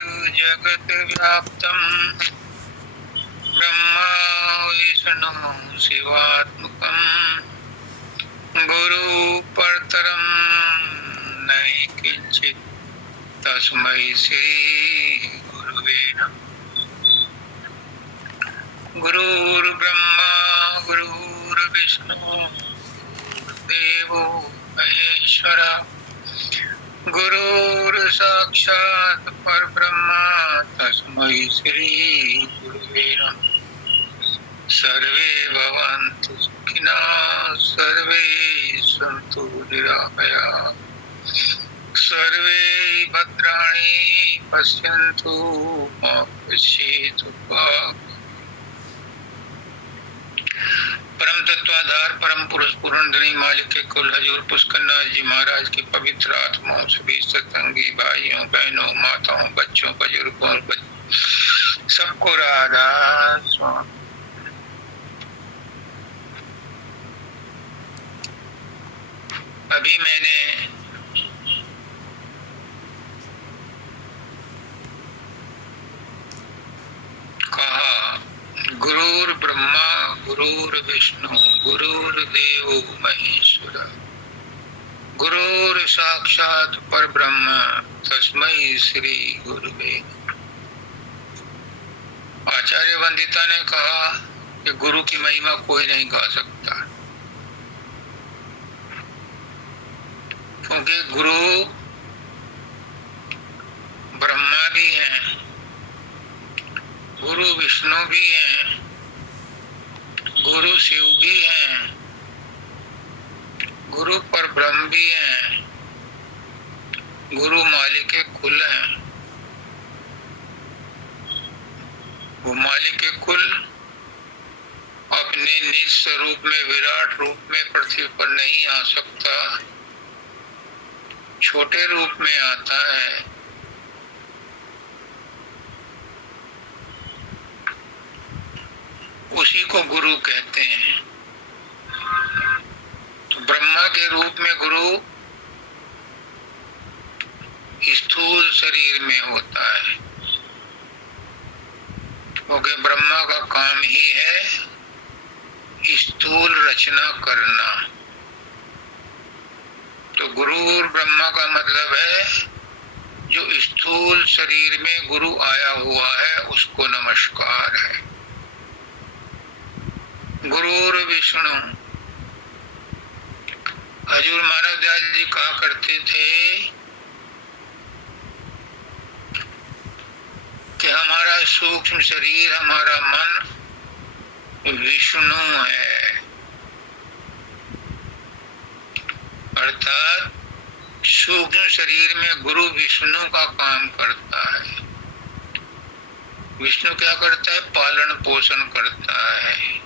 जगत व्याप्तं ब्रह्म विष्णु शिवात्मकं गुरु परतरं नहीं किंचित् तस्मै श्री गुरुवे नमः। गुरुर्ब्रह्मा गुरुर्विष्णु गुरुर्देवो महेश्वरः गुरुर्साक्षात् परब्रह्म तस्मै श्री गुरुवे नमः। सर्वे भवन्तु सुखिनः सर्वे सन्तु निरामयाः सर्वे भद्राणि पश्यन्तु मा कश्चित् दुःखभाग्। परम तत्वाधार परम पुरुष पूर्णधनी मालिक के कुल हजूर पुष्करनाथ जी महाराज की पवित्र आत्माओं सभी सत्संगी भाइयों बहनों माताओं बच्चों बुजुर्गों सबको राधा स्वामी। अभी मैंने कहा गुरुर ब्रह्मा गुरुर विष्णु गुरुर्देवो महेश्वर गुरुर साक्षात परब्रह्म तस्मै श्री गुरुवे। आचार्य वंदिता ने कहा कि गुरु की महिमा कोई नहीं गा सकता, क्योंकि गुरु ब्रह्मा भी हैं, गुरु विष्णु भी हैं, गुरु शिव भी हैं, गुरु परब्रह्म भी हैं, गुरु मालिक कुल हैं। वो मालिक कुल अपने निज स्वरूप में विराट रूप में पृथ्वी पर नहीं आ सकता, छोटे रूप में आता है। उसी को गुरु कहते हैं। तो ब्रह्मा के रूप में गुरु स्थूल शरीर में होता है, क्योंकि ब्रह्मा का काम ही है स्थूल रचना करना। तो गुरु और ब्रह्मा का मतलब है जो स्थूल शरीर में गुरु आया हुआ है उसको नमस्कार है। गुरुर विष्णु, हजूर मानव दयाल जी कहा करते थे कि हमारा सूक्ष्म शरीर हमारा मन विष्णु है, अर्थात सूक्ष्म शरीर में गुरु विष्णु का काम करता है। विष्णु क्या करता है? पालन पोषण करता है।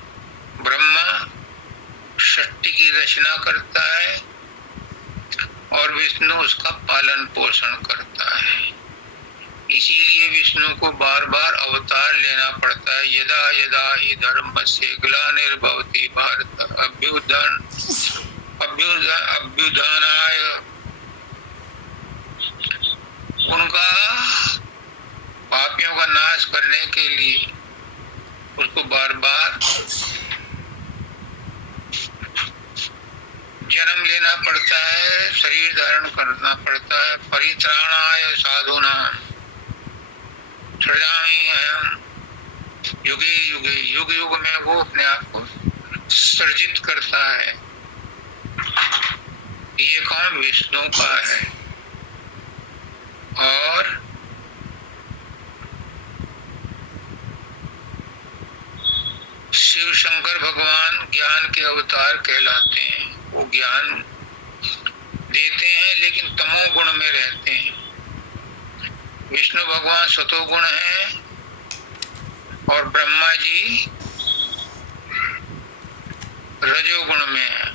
ब्रह्मा सृष्टि की रचना करता है और विष्णु उसका पालन पोषण करता है। इसीलिए विष्णु को बार बार अवतार लेना पड़ता है। यदा यदा हि धर्मस्य ग्लानिर्भवति भारत अभ्युत्थानाय, उनका पापियों का नाश करने के लिए उसको बार बार जन्म लेना पड़ता है, शरीर धारण करना पड़ता है। परित्राणाय साधूनां सृजामि अहम् युगे युगे, युग युग में वो अपने आप को सृजित करता है। ये काम विष्णु का है। और शिव शंकर भगवान ज्ञान के अवतार कहलाते हैं। वो ज्ञान देते हैं लेकिन तमोगुण में रहते हैं। विष्णु भगवान सतोगुण हैं और ब्रह्मा जी रजोगुण में हैं,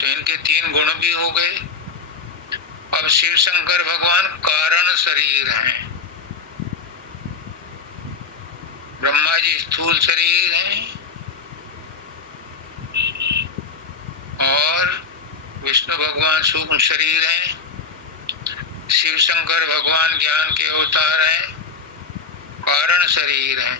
तो इनके 3 गुण भी हो गए। अब शिव शंकर भगवान कारण शरीर हैं, ब्रह्मा जी स्थूल शरीर हैं और विष्णु भगवान सूक्ष्म शरीर हैं। शिव शंकर भगवान ज्ञान के अवतार हैं, कारण शरीर हैं।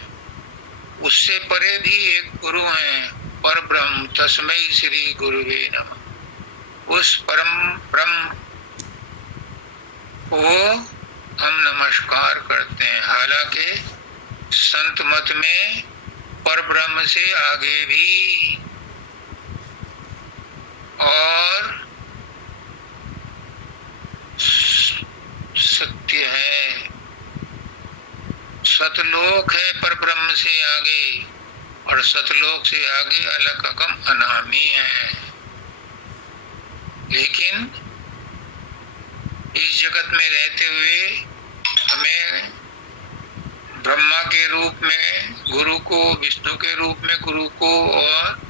उससे परे भी एक गुरु हैं, पर ब्रह्म, तस्मै श्री गुरुवे नमः। उस परम ब्रह्म को हम नमस्कार करते हैं। हालांकि संत मत में पर ब्रह्म से आगे भी और सत्य है, सतलोक है पर ब्रह्म से आगे, और सतलोक से आगे अलग अगम अनामी है। लेकिन इस जगत में रहते हुए हमें ब्रह्मा के रूप में गुरु को, विष्णु के रूप में गुरु को, और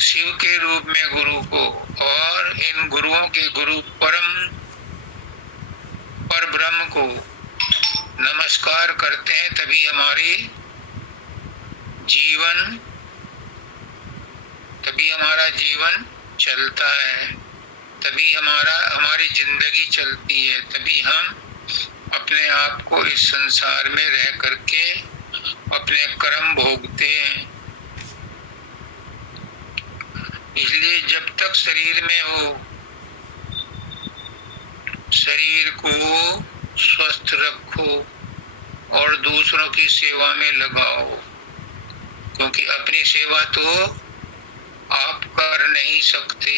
शिव के रूप में गुरु को, और इन गुरुओं के गुरु परम पर ब्रह्म को नमस्कार करते हैं। तभी हमारा जीवन चलता है, तभी हमारी जिंदगी चलती है, तभी हम अपने आप को इस संसार में रह करके अपने कर्म भोगते हैं। इसलिए जब तक शरीर में हो, शरीर को स्वस्थ रखो और दूसरों की सेवा में लगाओ, क्योंकि अपनी सेवा तो आप कर नहीं सकते।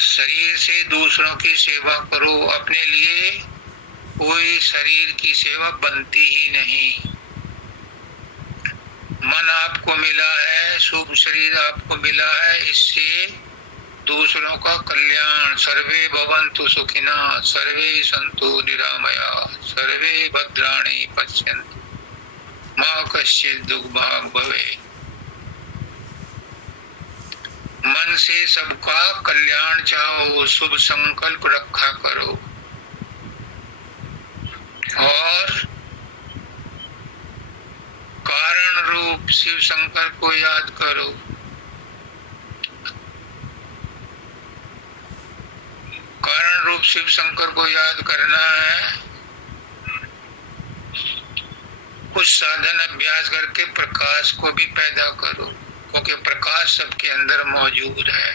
शरीर से दूसरों की सेवा करो, अपने लिए कोई शरीर की सेवा बनती ही नहीं। मन आपको मिला है, शुभ शरीर आपको मिला है, इससे दूसरों का कल्याण, सर्वे भवन्तु सुखिनः, सर्वे सन्तु निरामया, सर्वे भद्राणि पश्यन्तु मा कश्चित् दुर्भाग् भवेत्। मन से सबका कल्याण चाहो, शुभ संकल्प रखा करो, और कारण रूप शिव शंकर को याद करो। कारण रूप शिव शंकर को याद करना है। कुछ साधन अभ्यास करके प्रकाश को भी पैदा करो, क्योंकि प्रकाश सबके अंदर मौजूद है।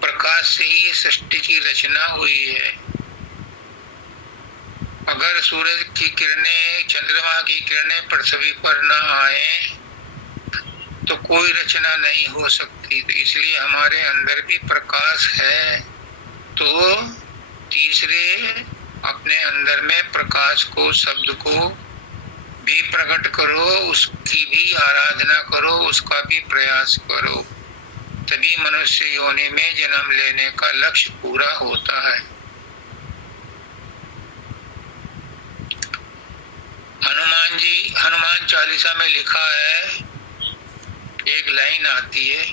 प्रकाश से ही सृष्टि की रचना हुई है। अगर सूरज की किरणें, चंद्रमा की किरणें पृथ्वी पर न आए तो कोई रचना नहीं हो सकती। तो इसलिए हमारे अंदर भी प्रकाश है, तो तीसरे अपने अंदर में प्रकाश को, शब्द को भी प्रकट करो, उसकी भी आराधना करो, उसका भी प्रयास करो, तभी मनुष्य योनि में जन्म लेने का लक्ष्य पूरा होता है। हनुमान चालीसा में लिखा है, एक लाइन आती है,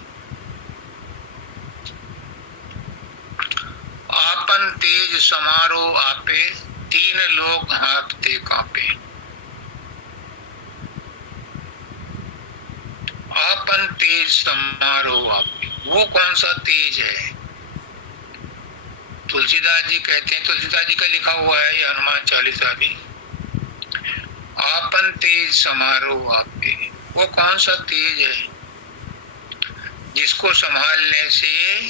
आपन तेज समारो आपे, तीन लोग हाँफते कांपे। आपन तेज समारो आपे, वो कौन सा तेज है? तुलसीदास जी कहते हैं, तुलसीदास जी का लिखा हुआ है ये हनुमान चालीसा भी, आपन तेज समारो आपे। वो कौन सा तेज है जिसको संभालने से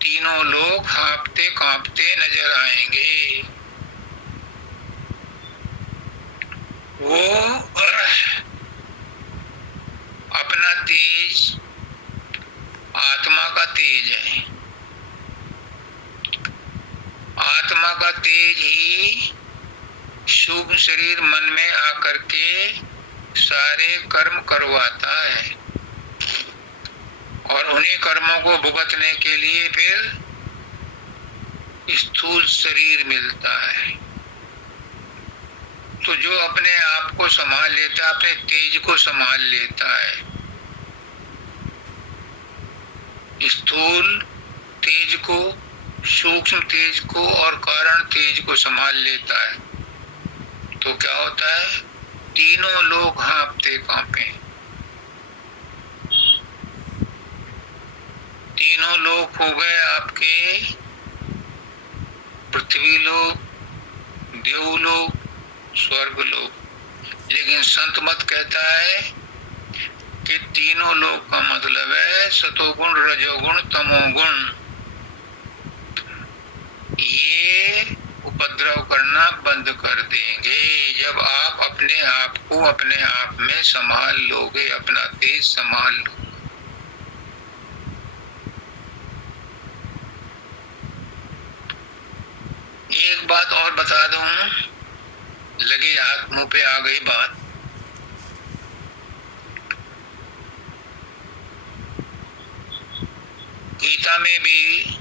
तीनों लोग हाँफते कांपते नजर आएंगे? वो अपना तेज आत्मा का तेज है। आत्मा का तेज ही शुभ शरीर मन में आकर के सारे कर्म करवाता है, और उन्हीं कर्मों को भुगतने के लिए फिर स्थूल शरीर मिलता है। तो जो अपने आप को संभाल लेता है, अपने तेज को संभाल लेता है, स्थूल तेज को, सूक्ष्म तेज को और कारण तेज को संभाल लेता है, तो क्या होता है? तीनों लोग हाँफते कांपे। तीनों लोग हो गए आपके पृथ्वी लोक, देवलोक, स्वर्ग लोक। लेकिन संत मत कहता है कि तीनों लोक का मतलब है सतोगुण, रजोगुण, तमोगुण। ये उपद्रव करना बंद कर देंगे जब आप अपने आप को अपने आप में संभाल लोगे, अपना तेज संभाल लोगे। एक बात और बता दूं, लगे हाथ मुंह पे आ गई बात। गीता में भी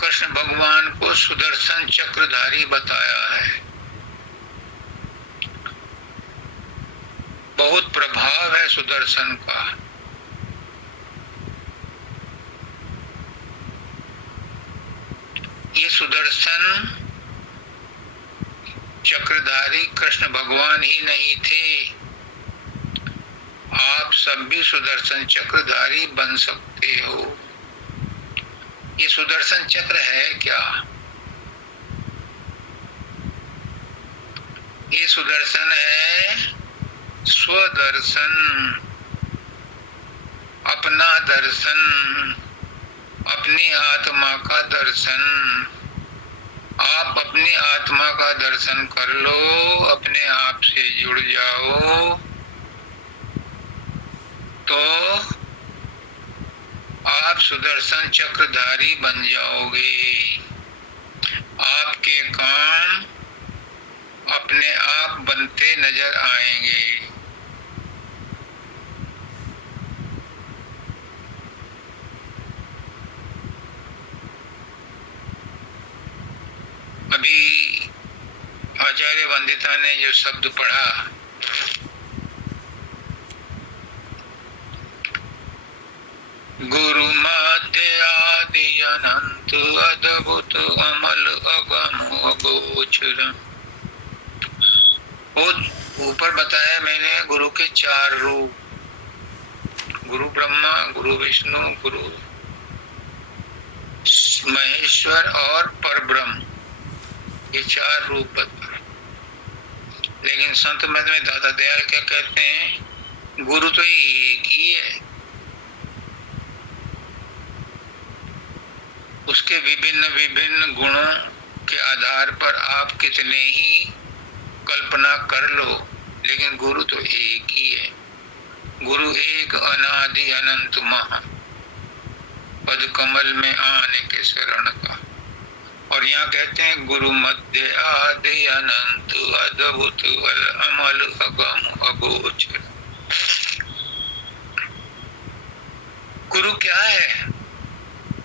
कृष्ण भगवान को सुदर्शन चक्रधारी बताया है। बहुत प्रभाव है सुदर्शन का। ये सुदर्शन चक्रधारी कृष्ण भगवान ही नहीं थे, आप सब भी सुदर्शन चक्रधारी बन सकते हो। ये सुदर्शन चक्र है क्या? ये सुदर्शन है स्वदर्शन, अपना दर्शन, अपनी आत्मा का दर्शन। आप अपनी आत्मा का दर्शन कर लो, अपने आप से जुड़ जाओ, तो आप सुदर्शन चक्रधारी बन जाओगे। आपके काम अपने आप बनते नजर आएंगे। अभी आचार्य वंदिता ने जो शब्द पढ़ा, गुरु मध्य आदि अनंत अद्भुत अमल अगम अगोचर। ऊपर बताया मैंने गुरु के 4 रूप, गुरु ब्रह्मा, गुरु विष्णु, गुरु महेश्वर और परब्रह्म, ये 4 रूप बताए। लेकिन संत मत में दादा दयाल क्या कहते हैं, गुरु तो एक ही है। उसके विभिन्न विभिन्न गुणों के आधार पर आप कितने ही कल्पना कर लो, लेकिन गुरु तो एक ही है। गुरु एक अनादि अनंत महा, पद कमल में आने के शरण का। और यहाँ कहते हैं गुरु मध्य आदि अनंत अद्भुत अमल अगम अगोचर। गुरु क्या है?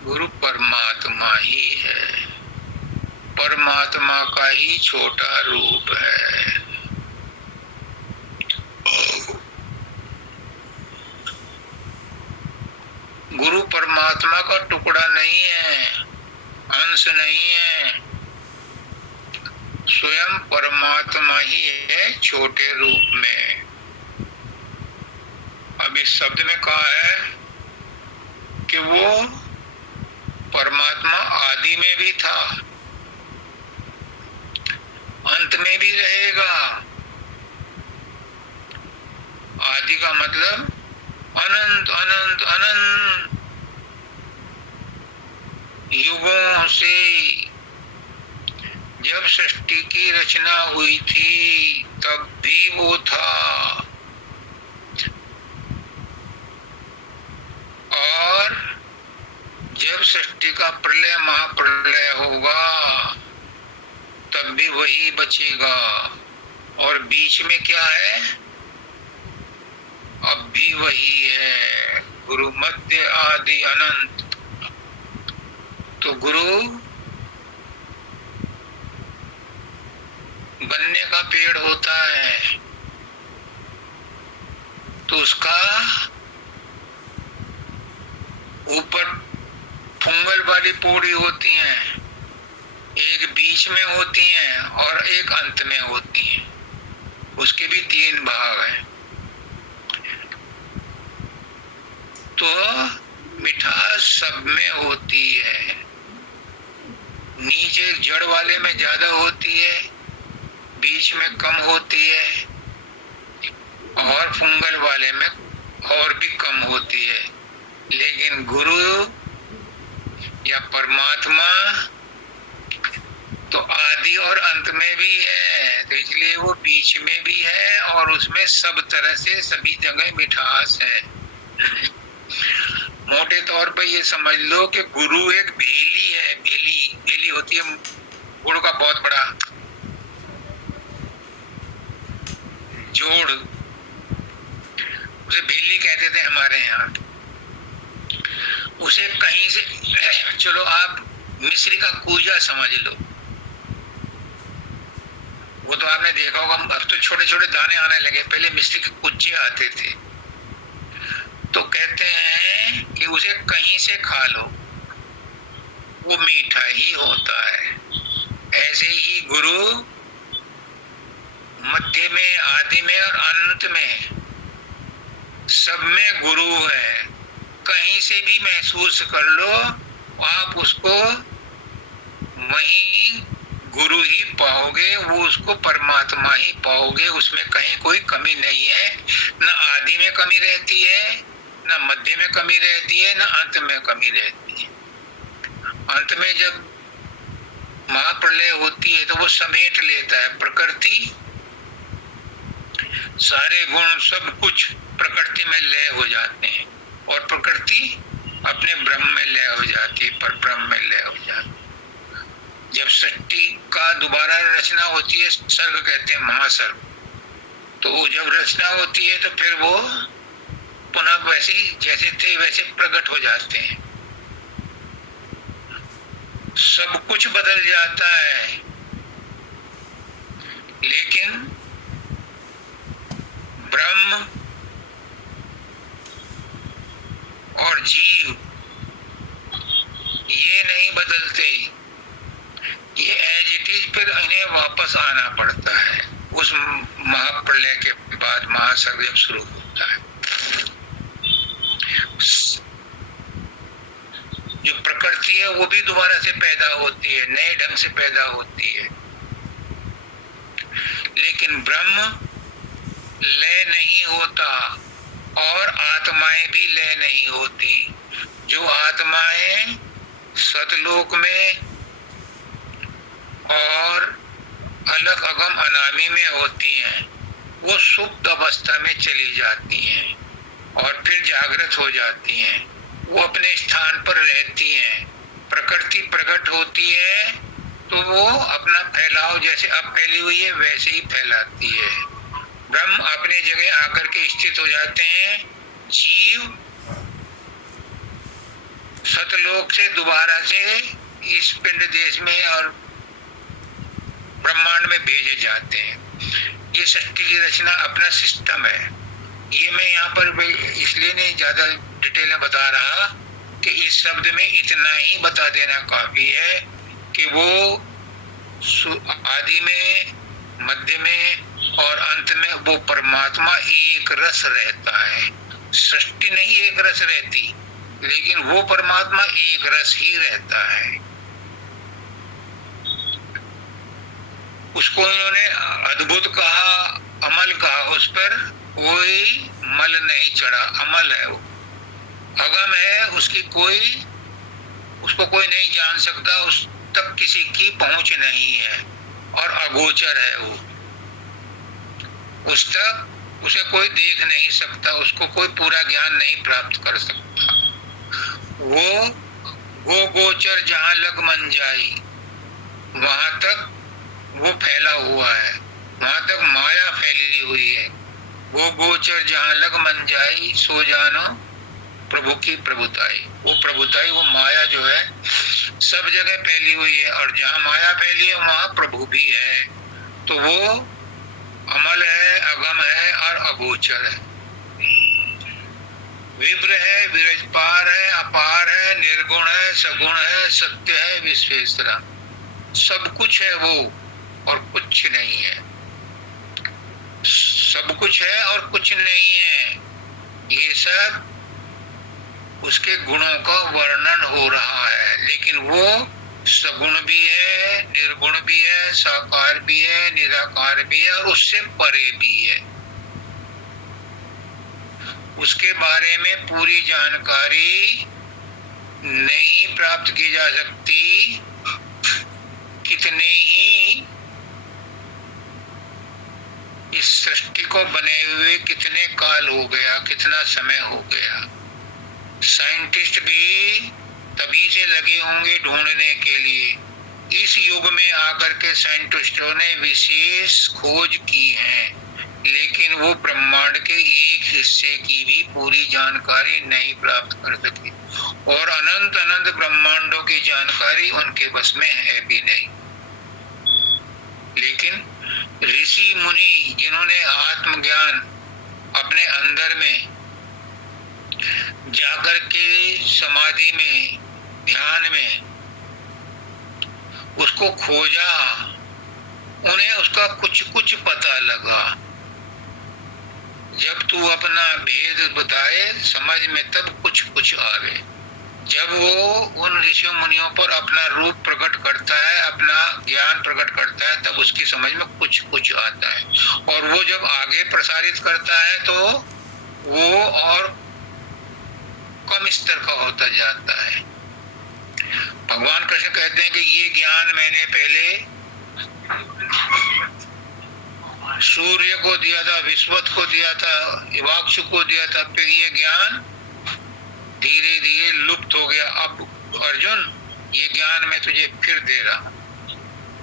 गुरु परमात्मा ही है, परमात्मा का ही छोटा रूप है। गुरु परमात्मा का टुकड़ा नहीं है, अंश नहीं है, स्वयं परमात्मा ही है छोटे रूप में। अब इस शब्द में कहा है कि वो परमात्मा आदि में भी था, अंत में भी रहेगा। आदि का मतलब अनंत अनंत अनंत युगों से। जब सृष्टि की रचना हुई थी तब भी वो था, और जब सृष्टि का प्रलय महाप्रलय होगा तब भी वही बचेगा। और बीच में क्या है? अब भी वही है, गुरु मध्य आदि अनंत। तो गुरु बनने का पेड़ होता है तो उसका ऊपर फुंगल वाली पौड़ी होती हैं, एक बीच में होती हैं और एक अंत में होती हैं। उसके भी 3 भाग हैं। तो मिठास सब में होती है। नीचे जड़ वाले में ज्यादा होती है, बीच में कम होती है, और फुंगल वाले में और भी कम होती है। लेकिन गुरु या परमात्मा तो आदि और अंत में भी है, तो इसलिए वो बीच में भी है और उसमें सब तरह से सभी जगह मिठास है। मोटे तौर पर ये समझ लो कि गुरु एक भेली है। भेली भेली होती है गुड़ का बहुत बड़ा जोड़, उसे भेली कहते थे हमारे यहाँ। उसे कहीं से, चलो आप मिश्री का कूजा समझ लो, वो तो आपने देखा होगा। अब तो छोटे छोटे दाने आने लगे, पहले मिश्री के कुच्चे आते थे। तो कहते हैं कि उसे कहीं से खा लो, वो मीठा ही होता है। ऐसे ही गुरु मध्य में, आदि में और अंत में सब में गुरु है। कहीं से भी महसूस कर लो, आप उसको वहीं गुरु ही पाओगे, वो उसको परमात्मा ही पाओगे। उसमें कहीं कोई कमी नहीं है। न आदि में कमी रहती है, न मध्य में कमी रहती है, न अंत में कमी रहती है। अंत में जब महाप्रलय होती है तो वो समेट लेता है प्रकृति, सारे गुण सब कुछ प्रकृति में लय हो जाते हैं, और प्रकृति अपने ब्रह्म में लय हो जाती है, पर ब्रह्म में लय हो जाती है। जब सृष्टि का दोबारा रचना होती है, सर्ग कहते हैं, महासर्ग, तो जब रचना होती है तो फिर वो पुनः वैसे जैसे थे वैसे प्रकट हो जाते हैं। सब कुछ बदल जाता है, लेकिन ब्रह्म और जीव ये नहीं बदलते। ये एज इट इज, फिर इन्हें वापस आना पड़ता है उस महाप्रलय के बाद। महासर्ग जब शुरू होता है, जो प्रकृति है वो भी दोबारा से पैदा होती है, नए ढंग से पैदा होती है। लेकिन ब्रह्म लय नहीं होता, और आत्माएं भी लय नहीं होती। जो आत्माएं सतलोक में और अलग अगम अनामी में होती हैं, वो सुप्त अवस्था में चली जाती हैं और फिर जागृत हो जाती हैं। वो अपने स्थान पर रहती हैं। प्रकृति प्रकट होती है तो वो अपना फैलाव जैसे अब फैली हुई है वैसे ही फैलाती है। ब्रह्म अपने जगह आकर के स्थित हो जाते हैं। जीव सतलोक से दोबारा से इस पिंड देश में और ब्रह्मांड में भेजे जाते हैं। ये सृष्टि की रचना अपना सिस्टम है। ये मैं यहाँ पर इसलिए नहीं ज्यादा डिटेल में बता रहा कि इस शब्द में इतना ही बता देना काफी है कि वो आदि में, मध्य में और अंत में वो परमात्मा एक रस रहता है। सृष्टि नहीं एक रस रहती, लेकिन वो परमात्मा एक रस ही रहता है। उसको इन्होंने अद्भुत कहा, अमल कहा, उस पर कोई मल नहीं चढ़ा। अमल है वो, अगम है, उसको कोई नहीं जान सकता, उस तक किसी की पहुंच नहीं है, और अगोचर है वो। उस तक उसे कोई देख नहीं सकता, उसको कोई पूरा ज्ञान नहीं प्राप्त कर सकता। वो गोचर जहां लग मन जाई, वहां तक वो फैला हुआ है, वहां तक माया फैली हुई है। वो गोचर जहां लग मन जाई, सो जानो प्रभु की प्रभुताई। वो प्रभुताई, वो माया जो है सब जगह फैली हुई है, और जहां माया फैली है वहां प्रभु भी है। तो वो अमल है, अगम है और अगोचर है। विप्र है, विरजपार है, अपार है, निर्गुण है, सगुण है, सत्य है, विश्वेश्वरा। सब कुछ है वो और कुछ नहीं है। सब कुछ है और कुछ नहीं है। ये सब उसके गुणों का वर्णन हो रहा है, लेकिन वो सगुण भी है, निर्गुण भी है, साकार भी है, निराकार भी है और उससे परे भी है। उसके बारे में पूरी जानकारी नहीं प्राप्त की जा सकती। कितने ही इस सृष्टि को बने हुए कितने काल हो गया, कितना समय हो गया। साइंटिस्ट भी तभी से लगे होंगे ढूंढने के लिए। इस युग में आकर के साइंटिस्टों ने विशेष खोज की है, लेकिन वो ब्रह्मांड के एक हिस्से की भी पूरी जानकारी नहीं प्राप्त कर सके और अनंत अनंत ब्रह्मांडों की जानकारी उनके बस में है भी नहीं। लेकिन ऋषि मुनि जिन्होंने आत्मज्ञान अपने अंदर में जाकर के समाधि में, ध्यान में उसको खोजा, उन्हें उसका कुछ कुछ पता लगा। जब तू अपना भेद बताए समझ में तब कुछ कुछ आवे। जब वो उन ऋषि मुनियों पर अपना रूप प्रकट करता है, अपना ज्ञान प्रकट करता है, तब उसकी समझ में कुछ कुछ आता है और वो जब आगे प्रसारित करता है तो वो और कम स्तर का होता जाता है। भगवान कृष्ण कहते हैं कि ये ज्ञान मैंने पहले सूर्य को दिया था, विश्वत को दिया था, इवाक्षु को दिया था, फिर ये ज्ञान धीरे धीरे लुप्त हो गया। अब अर्जुन ये ज्ञान मैं तुझे फिर दे रहा।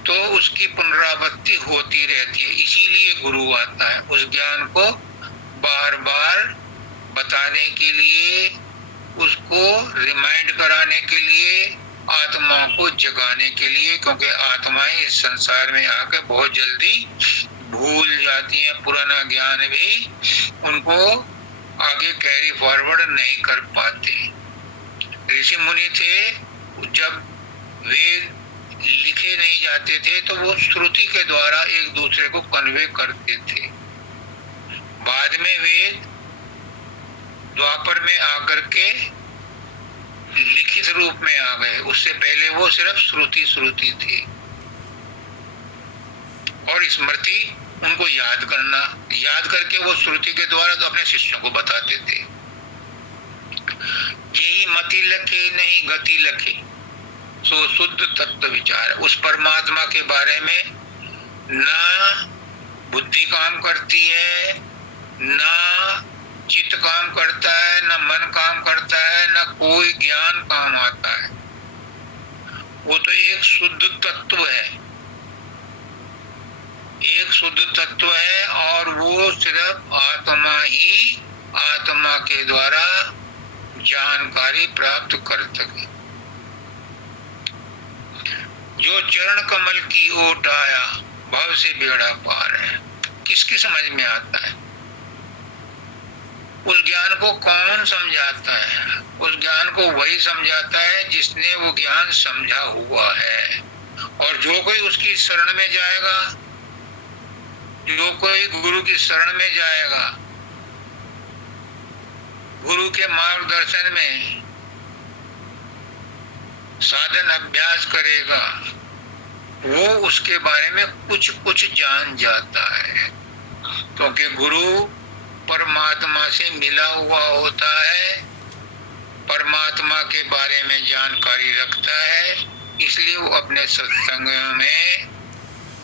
तो उसकी पुनरावृत्ति होती रहती है, इसीलिए गुरु आता है उस ज्ञान को बार बार बताने के लिए, उसको रिमाइंड कराने के लिए, आत्मा को जगाने के लिए, क्योंकि आत्माएं इस संसार में आकर बहुत जल्दी भूल जाती हैं। पुराना ज्ञान भी उनको आगे कैरी फॉरवर्ड नहीं कर पाते। ऋषि मुनि थे, जब वेद लिखे नहीं जाते थे तो वो श्रुति के द्वारा एक दूसरे को कन्वे करते थे। बाद में वेद द्वापर में आकर के लिखित रूप में आ गए, उससे पहले वो सिर्फ श्रुति थी। और स्मृति उनको याद करना, याद करके वो श्रुति के द्वारा तो अपने शिष्यों को बताते थे। यही मति लखे नहीं गति लखे, सो शुद्ध तत्व विचार। उस परमात्मा के बारे में ना बुद्धि काम करती है, ना चित्त काम करता है, ना मन काम करता है, ना कोई ज्ञान काम आता है। वो तो एक शुद्ध तत्व है, एक शुद्ध तत्व है और वो सिर्फ आत्मा ही आत्मा के द्वारा जानकारी प्राप्त कर सके। जो चरण कमल की ओट आया भव से बेड़ा पार है, किसकी समझ में आता है? उस ज्ञान को कौन समझाता है? उस ज्ञान को वही समझाता है जिसने वो ज्ञान समझा हुआ है। और जो कोई उसकी शरण में जाएगा, जो कोई गुरु की शरण में जाएगा, गुरु के मार्गदर्शन में साधन अभ्यास करेगा, वो उसके बारे में कुछ कुछ जान जाता है, क्योंकि गुरु परमात्मा से मिला हुआ होता है, परमात्मा के बारे में जानकारी रखता है, इसलिए वो अपने सत्संग में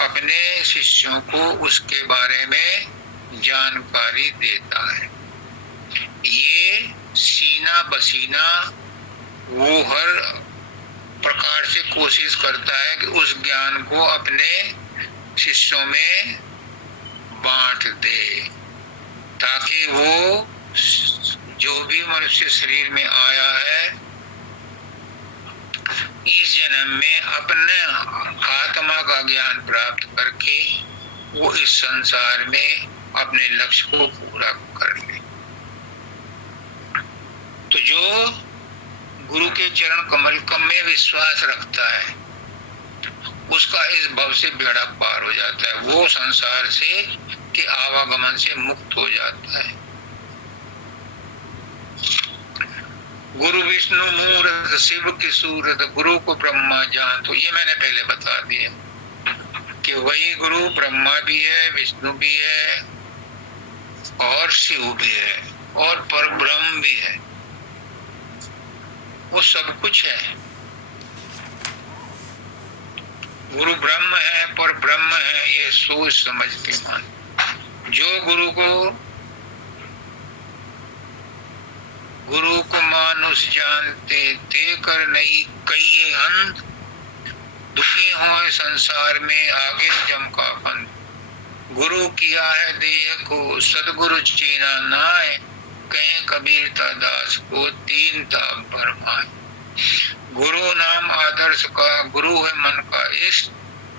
अपने शिष्यों को उसके बारे में जानकारी देता है। ये सीना बसीना वो हर प्रकार से कोशिश करता है कि उस ज्ञान को अपने शिष्यों में बांट दे, ताकि वो जो भी मनुष्य शरीर में आया है इस जन्म में अपने आत्मा का ज्ञान प्राप्त करके वो इस संसार में अपने लक्ष्य को पूरा कर ले। तो जो गुरु के चरण कमल में विश्वास रखता है उसका इस भव से बेड़ा पार हो जाता है, वो संसार से के आवागमन से मुक्त हो जाता है। गुरु विष्णु मूरत शिव की सूरत, गुरु को ब्रह्मा जान। तो ये मैंने पहले बता दिया कि वही गुरु ब्रह्मा भी है, विष्णु भी है और शिव भी है और परब्रह्म भी है। वो सब कुछ है। गुरु ब्रह्म है, पर ब्रह्म है, ये सोच समझ के मान। जो गुरु को मानुष जानते, ते कर नहीं कहिए अंत, दुखी हो संसार में आगे जम का पंथ। गुरु किया है देह को सदगुरु चीना नाय, कहें कबीरता दास को तीन ताप भरमाए। गुरु नाम आदर्श का, गुरु है मन का इष्ट,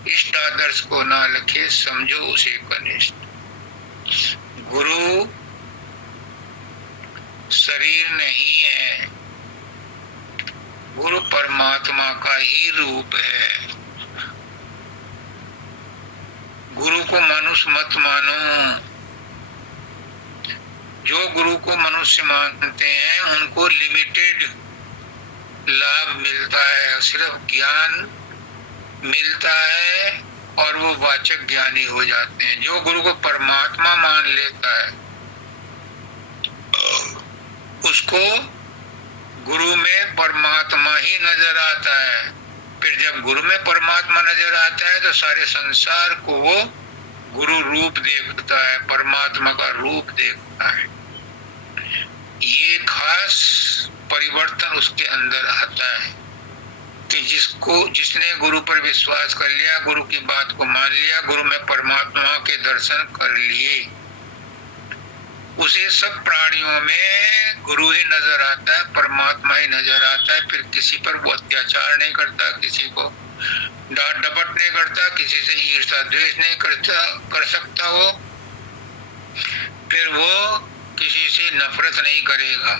इष्ट आदर्श को ना लिखे समझो उसे कनिष्ठ। गुरु शरीर नहीं है, गुरु परमात्मा का ही रूप है। गुरु को मनुष्य मत मानो। जो गुरु को मनुष्य मानते हैं उनको लिमिटेड लाभ मिलता है, सिर्फ ज्ञान मिलता है और वो वाचक ज्ञानी हो जाते हैं। जो गुरु को परमात्मा मान लेता है उसको गुरु में परमात्मा ही नजर आता है। फिर जब गुरु में परमात्मा नजर आता है तो सारे संसार को वो गुरु रूप देखता है, परमात्मा का रूप देखता है। ये खास परिवर्तन उसके अंदर आता है कि जिसने गुरु पर विश्वास कर लिया, गुरु की बात को मान लिया, गुरु में परमात्मा के दर्शन कर लिए, उसे सब प्राणियों में गुरु ही नजर आता है, परमात्मा ही नजर आता है। फिर किसी पर वो अत्याचार नहीं करता, किसी को डांट डपट नहीं करता, किसी से ईर्ष्या द्वेष नहीं कर सकता वो। फिर वो किसी से नफरत नहीं करेगा,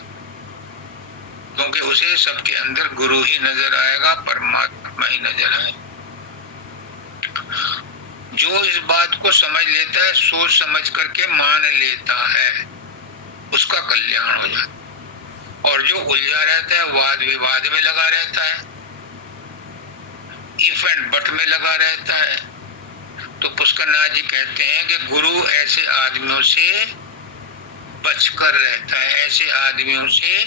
क्योंकि उसे सबके अंदर गुरु ही नजर आएगा, परमात्मा ही नजर आएगा। जो इस बात को समझ लेता है, सोच समझ करके मान लेता है, उसका कल्याण हो जाता है। और जो उलझा रहता है, वाद विवाद में लगा रहता है, इफ एंड बट में लगा रहता है, तो पुष्करनाथ जी कहते हैं कि गुरु ऐसे आदमियों से बचकर रहता है, ऐसे आदमियों से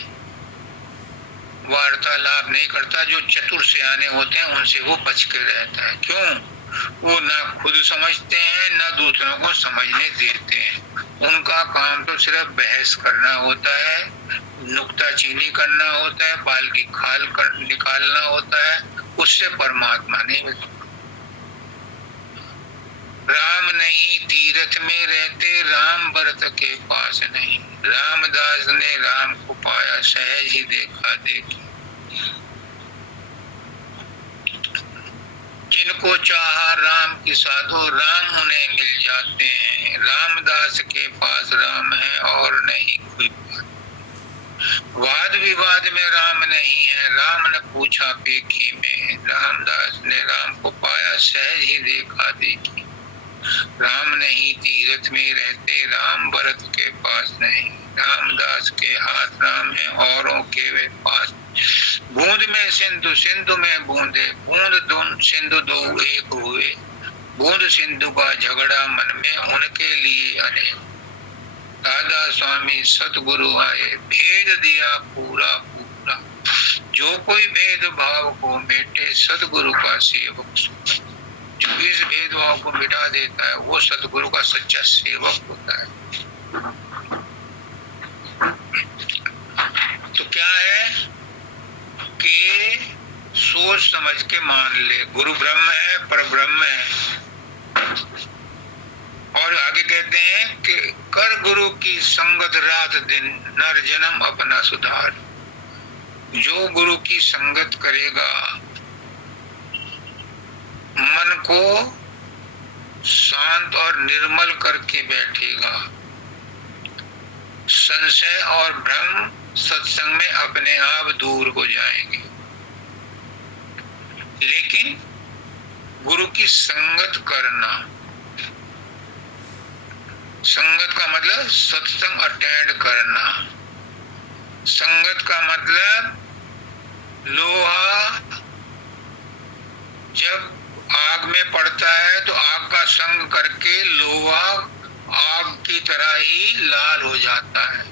वार्तालाप नहीं करता। जो चतुर सियाने होते हैं उनसे वो बच के रहता है। क्यों? वो ना खुद समझते हैं ना दूसरों को समझने देते हैं। उनका काम तो सिर्फ बहस करना होता है, नुक्ताचीनी करना होता है, बाल की खाल निकालना होता है, उससे परमात्मा नहीं मिलता। राम नहीं तीरथ में रहते, राम भरत के पास नहीं। रामदास ने राम को पाया, सहज ही देखा देखी। जिनको चाहा राम की साधो, राम उन्हें मिल जाते हैं। रामदास के पास राम है और नहीं कोई बात। वाद विवाद में राम नहीं है, राम ने पूछा पेखी में। रामदास ने राम को पाया, सहज ही देखा देखी। राम नहीं तीरथ में रहते, राम भरत के पास नहीं। रामदास के हाथ राम है, औरों के वे पास। बूंद में सिंधु, सिंधु में बूंदे, बूंद दोनों सिंधु दो एक हुए। बूंद सिंधु का झगड़ा मन में, उनके लिए अनेक। दादा स्वामी सतगुरु आए, भेद दिया पूरा पूरा। जो कोई भेद भाव को मेटे, सतगुरु का सेवक। जो इस भेदभाव को मिटा देता है वो सतगुरु का सच्चा सेवक होता है। तो क्या है कि सोच समझ के मान ले, गुरु ब्रह्म है, पर ब्रह्म है। और आगे कहते हैं कि कर गुरु की संगत रात दिन, नर जन्म अपना सुधार। जो गुरु की संगत करेगा, मन को शांत और निर्मल करके बैठेगा, संशय और भ्रम सत्संग में अपने आप दूर हो जाएंगे। लेकिन गुरु की संगत करना, संगत का मतलब सत्संग अटेंड करना, संगत का मतलब लोहा जब आग में पड़ता है तो आग का संग करके लोहा आग की तरह ही लाल हो जाता है।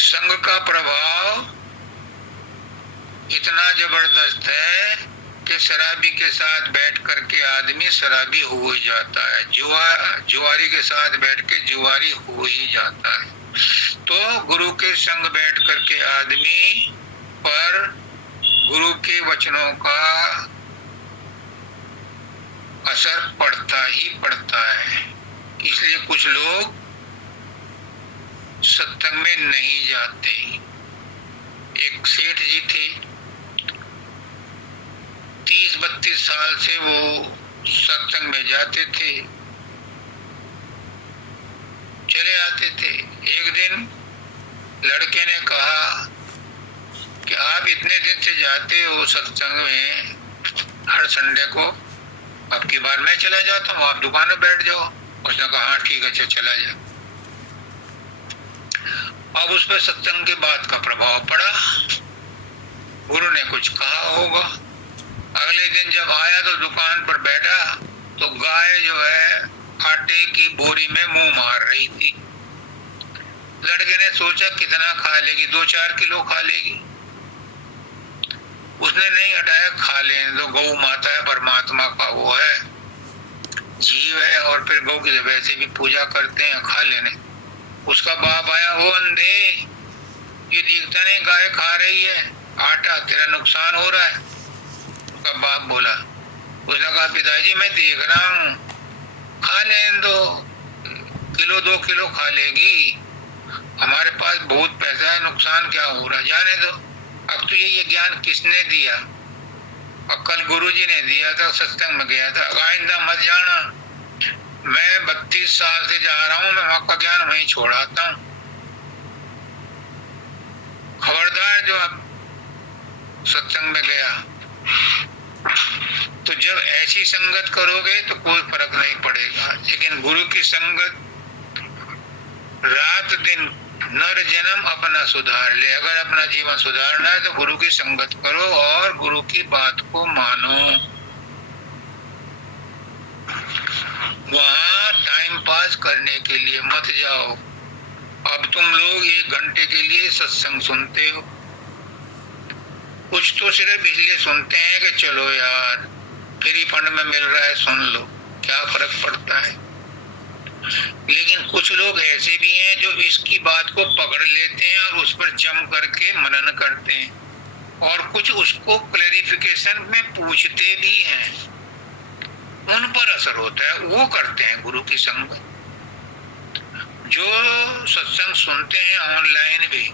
संग का प्रभाव इतना जबरदस्त है कि शराबी के साथ बैठ करके आदमी शराबी हो ही जाता है, जुआरी के साथ बैठ के जुआरी हो ही जाता है। तो गुरु के संग बैठ करके आदमी पर गुरु के वचनों का असर पड़ता ही पड़ता है। इसलिए कुछ लोग सत्संग में नहीं जाते। एक सेठ जी थे, 30-32 साल से वो सत्संग में जाते थे, चले आते थे। एक दिन लड़के ने कहा कि आप इतने दिन से जाते हो सत्संग में हर संडे को, अब की बार मैं चला जाता हूँ, आप दुकान में बैठ जाओ। उसने कहा हाँ ठीक है, चला जा। अब उस पर सत्संग की बात का प्रभाव पड़ा, गुरु ने कुछ कहा होगा। अगले दिन जब आया तो दुकान पर बैठा तो गाय जो है आटे की बोरी में मुंह मार रही थी। लड़के ने सोचा कितना खा लेगी, 2-4 किलो खा लेगी। उसने नहीं हटाया, खा लेने दो, गौ माता है, परमात्मा का वो है, जीव है, और फिर गौ की वैसे भी पूजा करते हैं, खा लेने। उसका बाप आया, वो अंधे, ये दिखता नहीं गाय खा रही है आटा, तेरा नुकसान हो रहा है। उसका बाप बोला, उसने कहा पिताजी मैं देख रहा हूँ, खा लेने दो, 1-2 किलो खा लेगी, हमारे पास बहुत पैसा है, नुकसान क्या हो रहा, जाने दो। अब तो ये ज्ञान किसने दिया? और कल गुरुजी ने दिया था, सत्संग में गया था, आइंदा मत जाना, मैं 32 साल से जा रहा हूँ, मैं वहां का ज्ञान वहीं छोड़ आता हूँ। खबरदार जो अब सत्संग में गया। तो जब ऐसी संगत करोगे तो कोई फर्क नहीं पड़ेगा, लेकिन गुरु की संगत रात दिन नर जन्म अपना सुधार ले। अगर अपना जीवन सुधारना है तो गुरु की संगत करो और गुरु की बात को मानो। वहां टाइम पास करने के लिए मत जाओ। अब तुम लोग 1 घंटे के लिए सत्संग सुनते हो, कुछ तो सिर्फ इसलिए सुनते हैं कि चलो यार फ्री फंड में मिल रहा है, सुन लो, क्या फर्क पड़ता है। लेकिन कुछ लोग ऐसे भी हैं जो इसकी बात को पकड़ लेते हैं और उस पर जम करके मनन करते हैं, और कुछ उसको क्लैरिफिकेशन में पूछते भी हैं, उन पर असर होता है, वो करते हैं गुरु की संगत। जो सत्संग सुनते हैं ऑनलाइन भी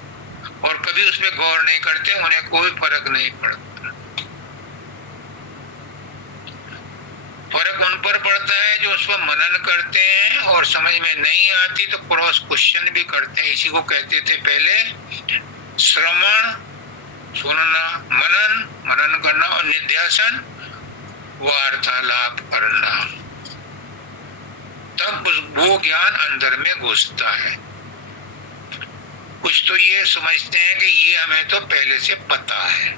और कभी उस पर गौर नहीं करते, उन्हें कोई फर्क नहीं पड़ता। फर्क उन पर पड़ता है जो उस पर मनन करते हैं और समझ में नहीं आती तो क्रॉस क्वेश्चन भी करते हैं। इसी को कहते थे पहले श्रवण सुनना, मनन करना, और निध्यासन वार्तालाप करना, तब वो ज्ञान अंदर में घुसता है। कुछ तो ये समझते हैं कि ये हमें तो पहले से पता है,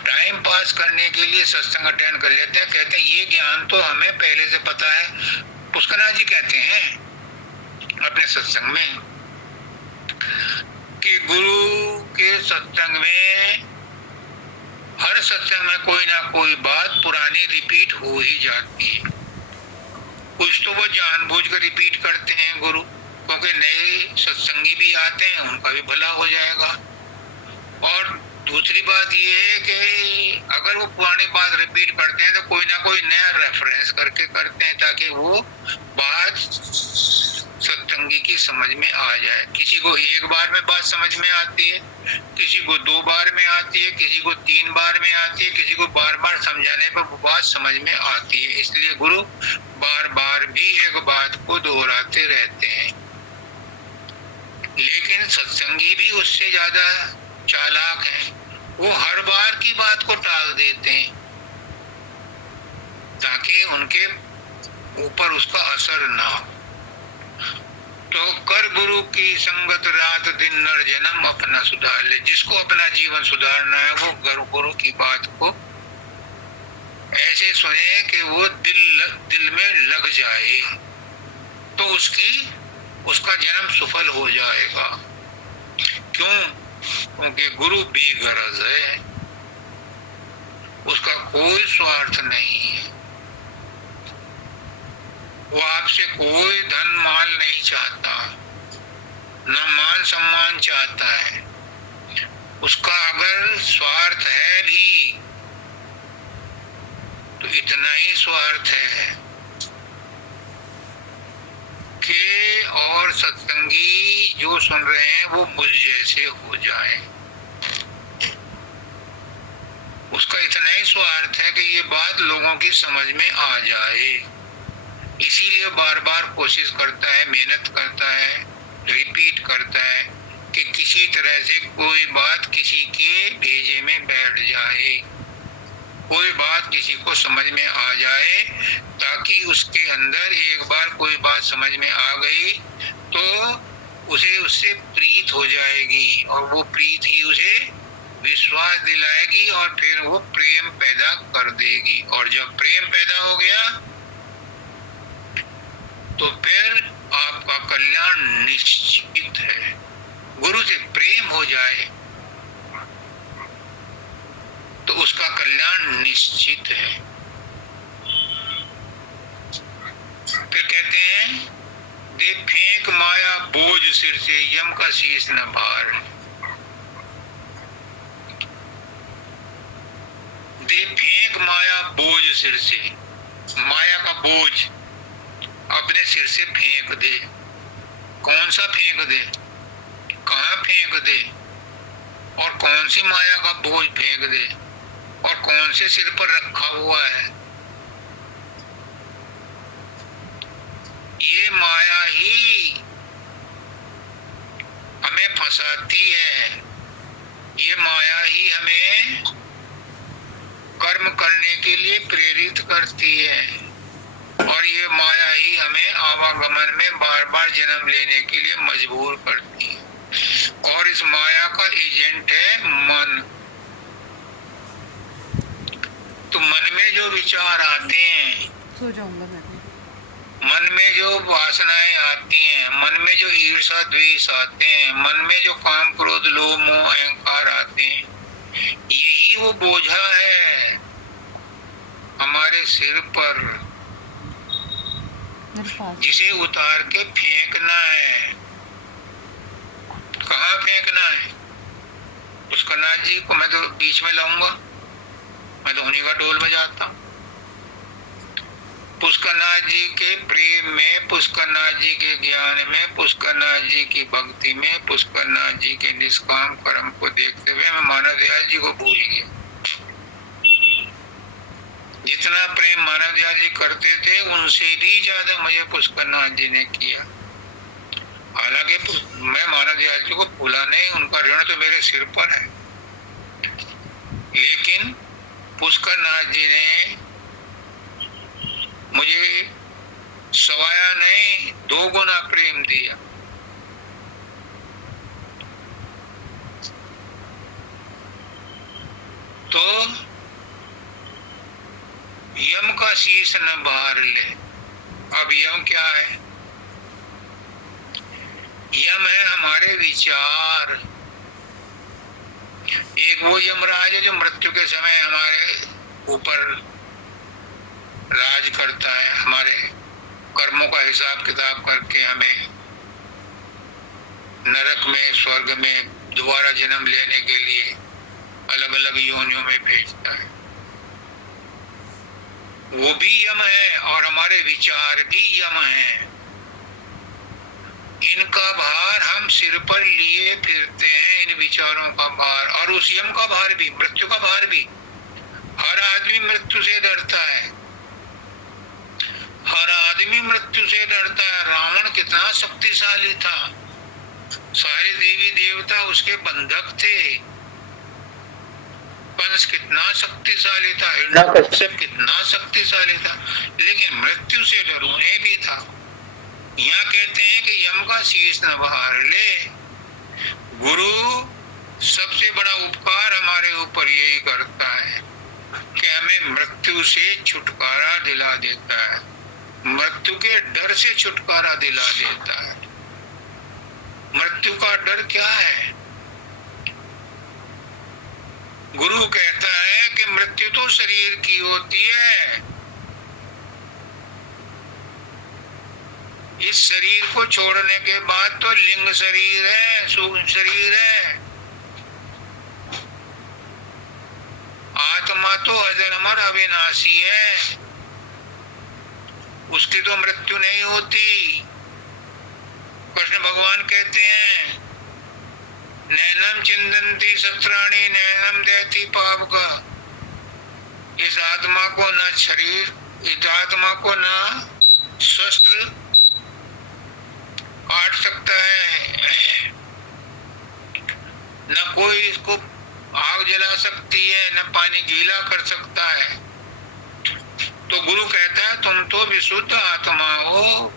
टाइम पास करने के लिए सत्संग अटेंड कर लेते हैं, कहते हैं ये ज्ञान तो हमें पहले से पता है। पुष्करनाथ जी कहते हैं अपने सत्संग में कि गुरु के सत्संग में हर सत्संग में कोई ना कोई बात पुरानी रिपीट हो ही जाती है। कुछ तो वो जानबूझ कर रिपीट करते हैं गुरु, क्योंकि नए सत्संगी भी आते हैं, उनका भी भला हो जाएगा। और दूसरी बात ये है कि अगर वो पुरानी बात रिपीट करते हैं तो कोई ना कोई नया रेफरेंस करके करते हैं, ताकि वो बात सत्संगी की समझ में आ जाए। किसी को 1 बार में बात समझ में आती है, किसी को 2 बार में आती है, किसी को 3 बार में आती है, किसी को बार बार समझाने पर वो बात समझ में आती है। इसलिए गुरु बार बार भी एक बात को दोहराते रहते हैं। लेकिन सत्संगी भी उससे ज्यादा चालाक हैं, वो हर बार की बात को टाल देते हैं ताकि उनके ऊपर उसका असर ना हो। तो कर गुरु की संगत रात दिन नर जन्म अपना सुधार ले। जिसको अपना जीवन सुधारना है वो गुरु की बात को ऐसे सुने कि वो दिल में लग जाए, तो उसका जन्म सफल हो जाएगा। क्यों? क्योंकि गुरु बेगरज है, उसका कोई स्वार्थ नहीं है, वो आपसे कोई धन माल नहीं चाहता, न मान सम्मान चाहता है। उसका अगर स्वार्थ है भी तो इतना ही स्वार्थ है कि और सत्संगी जो सुन रहे हैं वो मुझ जैसे हो जाए। उसका इतना ही स्वार्थ है कि ये बात लोगों की समझ में आ जाए, इसीलिए बार बार कोशिश करता है, मेहनत करता है, रिपीट करता है कि किसी तरह से कोई बात किसी के भेजे में बैठ जाए, कोई बात किसी को समझ में आ जाए, ताकि उसके अंदर एक बार कोई बात समझ में आ गई तो उसे उससे प्रीत हो जाएगी, और वो प्रीत ही उसे विश्वास दिलाएगी और फिर वो प्रेम पैदा कर देगी। और जब प्रेम पैदा हो गया तो फिर आपका कल्याण निश्चित है। गुरु से प्रेम हो जाए तो उसका कल्याण निश्चित है। फिर कहते हैं, दे फेंक माया बोझ सिर से, यम का शीश न भार। दे फेंक माया बोझ सिर से, माया का बोझ अपने सिर से फेंक दे। कौन सा फेंक दे, कहाँ फेंक दे, और कौन सी माया का बोझ फेंक दे, और कौन से सिर पर रखा हुआ है। ये माया ही हमें फंसाती है, ये माया ही हमें कर्म करने के लिए प्रेरित करती है, और ये माया ही हमें आवागमन में बार बार जन्म लेने के लिए मजबूर करती है। और इस माया का एजेंट है मन। तो मन में जो विचार आते हैं, सो जाऊंगा मैं, मन में जो वासनाएं आती हैं, मन में जो ईर्षा द्वेष आते हैं, मन में जो काम क्रोध लोभ मोह अहंकार आते हैं, यही वो बोझा है हमारे सिर पर, जिसे उतार के फेंकना है। कहाँ फेंकना है? पुष्करनाथ जी को मैं तो बीच में लाऊंगा, मैं तो उन्हीं का डोल बजाता हूँ। पुष्करनाथ जी के प्रेम में, पुष्करनाथ जी के ज्ञान में, पुष्करनाथ जी की भक्ति में, पुष्करनाथ जी के निष्काम कर्म को देखते हुए मैं मानव दयाल जी को भूल गया। जितना प्रेम मानव दयाल जी करते थे उनसे भी ज्यादा मुझे पुष्करनाथ जी ने किया। हालांकि मैं मानव दयाल जी को भूला नहीं, उनका ऋण तो मेरे सिर पर है, लेकिन पुष्करनाथ जी ने मुझे सवाया नहीं, 2 गुना प्रेम दिया। तो यम का शीश न बाहर ले। अब यम क्या है? यम है हमारे विचार। एक वो यमराज है जो मृत्यु के समय हमारे ऊपर राज करता है, हमारे कर्मों का हिसाब किताब करके हमें नरक में स्वर्ग में दोबारा जन्म लेने के लिए अलग अलग योनियों में भेजता है। वो भी यम है और हमारे विचार भी यम है। इनका भार हम सिर पर लिए फिरते हैं, इन विचारों का भार, और उस यम का भार भी, मृत्यु का भार भी। हर आदमी मृत्यु से डरता है, हर आदमी मृत्यु से डरता है। रावण कितना शक्तिशाली था, सारे देवी देवता उसके बंधक थे। कंस कितना शक्तिशाली था, हिरण्यकश्यप कितना शक्तिशाली था, लेकिन मृत्यु से डर उन्हें भी था। यहाँ कहते हैं कि यम का शीश न बहार ले। गुरु सबसे बड़ा उपकार हमारे ऊपर यही करता है कि हमें मृत्यु से छुटकारा दिला देता है, मृत्यु के डर से छुटकारा दिला देता है। मृत्यु का डर क्या है? गुरु कहता है कि मृत्यु तो शरीर की होती है, इस शरीर को छोड़ने के बाद तो लिंग शरीर है, सूक्ष्म शरीर है। आत्मा तो अजर अमर अविनाशी है, उसकी तो मृत्यु नहीं होती। कृष्ण भगवान कहते हैं नैनम चिंदंती शस्त्राणी नैनम देती पावका। इस आत्मा को न शरीर, इस आत्मा को न शस्त्र काट सकता है, न कोई इसको आग जला सकती है, न पानी गीला कर सकता है। तो गुरु कहता है तुम तो विशुद्ध आत्मा हो,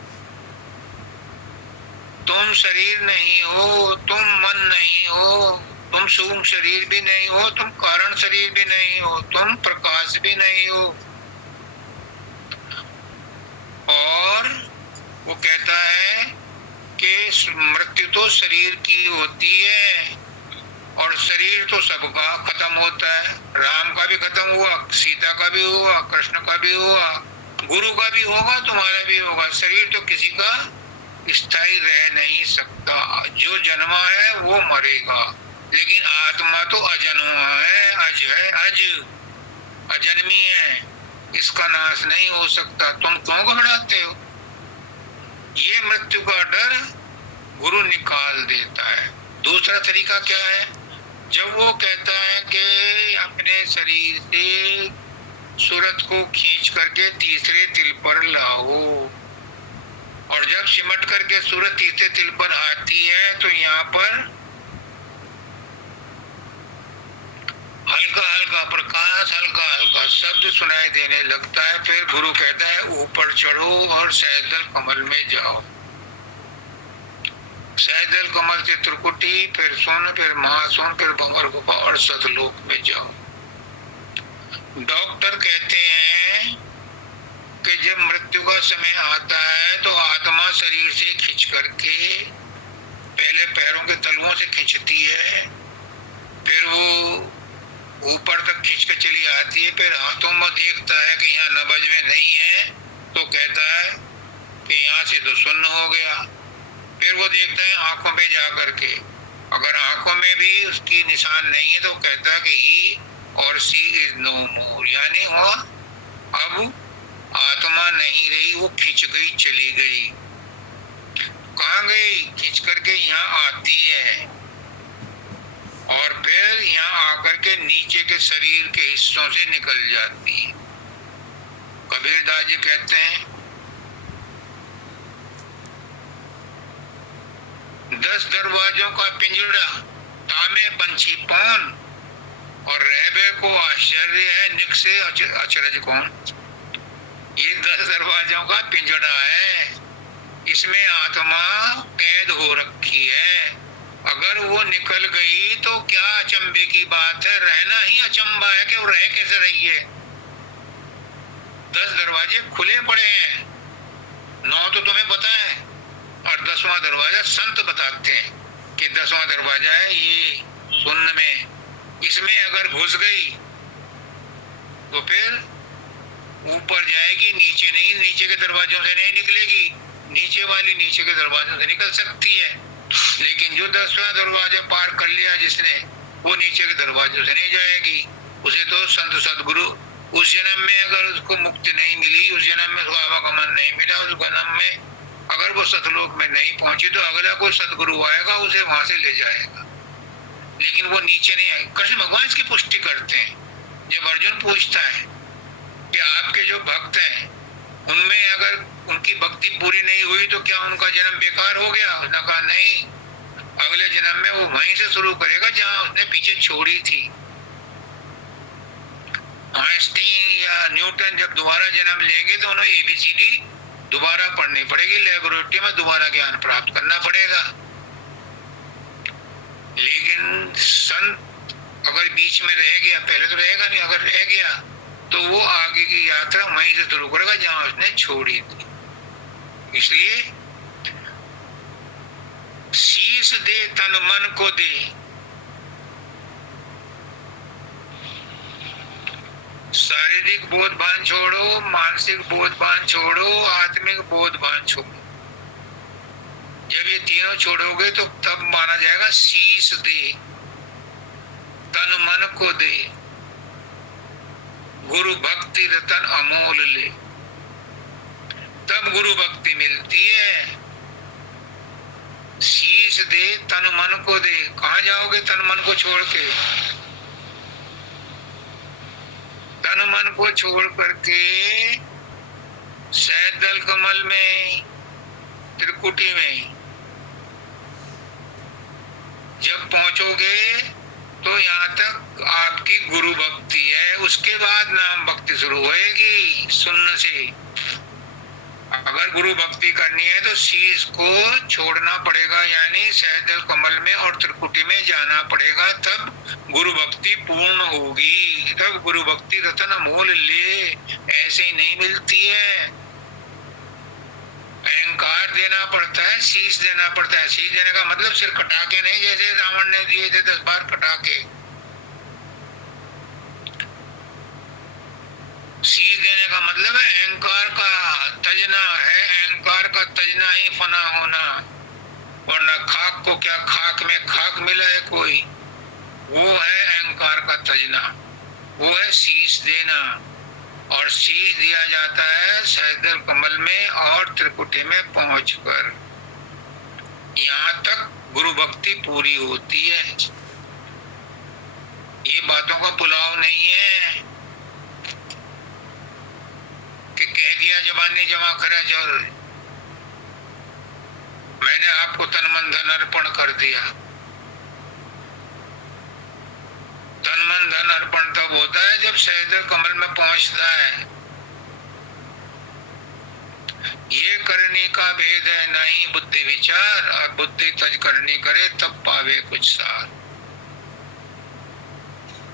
तुम शरीर नहीं हो, तुम मन नहीं हो, तुम सूक्ष्म शरीर भी नहीं हो, तुम कारण शरीर भी नहीं हो, तुम प्रकाश भी नहीं हो। और वो कहता है कि मृत्यु तो शरीर की होती है और शरीर तो सबका खत्म होता है। राम का भी खत्म हुआ, सीता का भी हुआ, कृष्ण का भी हुआ, गुरु का भी होगा, तुम्हारा भी होगा। शरीर तो किसी का स्थायी रह नहीं सकता। जो जन्मा है वो मरेगा, लेकिन आत्मा तो अजन्मा है, अज है, अजन्मी है, इसका नाश नहीं हो सकता। तुम क्यों घबराते हो? ये मृत्यु का डर गुरु निकाल देता है। दूसरा तरीका क्या है? जब वो कहता है कि अपने शरीर से सूरत को खींच करके तीसरे तिल पर लाओ, और जब सिमट करके सूरत तीसरे तिल पर आती है तो यहाँ पर हल्का हल्का प्रकाश, हल्का हल्का शब्द सुनाई देने लगता है। फिर गुरु कहता है ऊपर चढ़ो और सहजल कमल में जाओ। सहजल कमल से त्रिकुटी, फिर सोन, फिर महासोन, फिर भंवर गुफा और सतलोक में जाओ। डॉक्टर कहते हैं कि जब मृत्यु का समय आता है तो आत्मा शरीर से खींच करके पहले पैरों के तलुओं से खींचती है, फिर वो ऊपर तक खींच के चली आती है, फिर हाथों में देखता है कि यहाँ नब्ज में नहीं है तो कहता है कि यहाँ से तो सुन्न हो गया। फिर वो देखता है आंखों में जा करके, अगर आंखों में भी उसकी निशान नहीं है तो कहता है कि ही और सी इज नो मोर, यानी वो अब आत्मा नहीं रही, वो खींच गई, चली गई। कहाँ गई? खींच करके यहाँ आती है और फिर यहाँ आकर के नीचे के शरीर के हिस्सों से निकल जाती है। कबीरदास जी कहते हैं 10 दरवाजों का पिंजरा, तामे पंछी पौन, और रहबे को आश्चर्य है, निकसे अचरज कौन। ये 10 दरवाजों का पिंजरा है, इसमें आत्मा कैद हो रखी है। अगर वो निकल गई तो क्या अचंभे की बात है, रहना ही अचंभा है कि वो रह कैसे रही है। 10 दरवाजे खुले पड़े हैं, 9 तो तुम्हें पता है, और 10वां दरवाजा संत बताते हैं कि 10वां दरवाजा है ये शून्य में। इसमें अगर घुस गई तो फिर ऊपर जाएगी, नीचे नहीं, नीचे के दरवाजों से नहीं निकलेगी। नीचे वाली नीचे के दरवाजों से निकल सकती है, लेकिन जो 10वां दरवाजा पार कर लिया जिसने, वो नीचे के दरवाजों से नहीं जाएगी। उसे तो संत सदगुरु उस जन्म में अगर उसको मुक्ति नहीं मिली, उस जन्म में आवागमन नहीं मिला, उस जन्म में अगर वो सतलोक में नहीं पहुंची तो अगला कोई सदगुरु आएगा, उसे वहां से ले जाएगा, लेकिन वो नीचे नहीं आएगा। कृष्ण भगवान इसकी पुष्टि करते हैं। जब अर्जुन पूछता है कि आपके जो भक्त हैं उनमें अगर उनकी भक्ति पूरी नहीं हुई तो क्या उनका जन्म बेकार हो गया? उसने कहा नहीं, अगले जन्म में वो वहीं से शुरू करेगा जहां उसने पीछे छोड़ी थी। आइंस्टीन या न्यूटन जब दोबारा जन्म लेंगे तो उन्हें ABCD दोबारा पढ़नी पड़ेगी, लेबोरेटरी में दोबारा ज्ञान प्राप्त करना पड़ेगा। लेकिन संत अगर बीच में रह गया, पहले तो रहेगा नहीं, अगर रह गया तो वो आगे की यात्रा वहीं से शुरू करेगा जहां उसने छोड़ी थी। इसलिए शीश दे तन मन को दे, शारीरिक बोध भान छोड़ो, मानसिक बोध भान छोड़ो, आत्मिक बोध भान छोड़ो। जब ये तीनों छोड़ोगे तो तब माना जाएगा शीश दे, तन मन को दे, गुरु भक्ति रतन अमोल ले। तब गुरु भक्ति मिलती है। शीश दे तन मन को दे, कहाँ जाओगे तन मन को छोड़ के? तन मन को छोड़ करके सैदल कमल में, त्रिकुटी में जब पहुंचोगे तो यहाँ तक आपकी गुरु भक्ति है, उसके बाद नाम भक्ति शुरू होएगी सुनने से। अगर गुरु भक्ति करनी है तो शीश को छोड़ना पड़ेगा, यानी सहदल कमल में और त्रिकुटी में जाना पड़ेगा, तब गुरु भक्ति पूर्ण होगी। तब गुरु भक्ति रतन अमोल ले, ऐसे ही नहीं मिलती है। अहंकार देना पड़ता है, शीश देना पड़ता है। शीश देने का मतलब सिर कटा के नहीं, जैसे रावण ने दिए थे 10 बार कटा के। शीश देने का मतलब है अहंकार का तजना है, अहंकार का तजना ही फना होना। वरना खाक को क्या, खाक में खाक मिला है कोई, वो है अहंकार का तजना, वो है शीश देना। और शीश दिया जाता है सहदल कमल में और त्रिकुटी में पहुंचकर। यहाँ तक गुरु भक्ति पूरी होती है। ये बातों का पुलाव नहीं है कि कह दिया जबानी जमा करे चल, मैंने आपको तन मन धन अर्पण कर दिया। तन मन धन अर्पण तब होता है जब सहदल कमल में पहुंचता है। ये करनी का भेद है नहीं बुद्धि विचार, अब बुद्धि तज करनी करे तब पावे कुछ सार।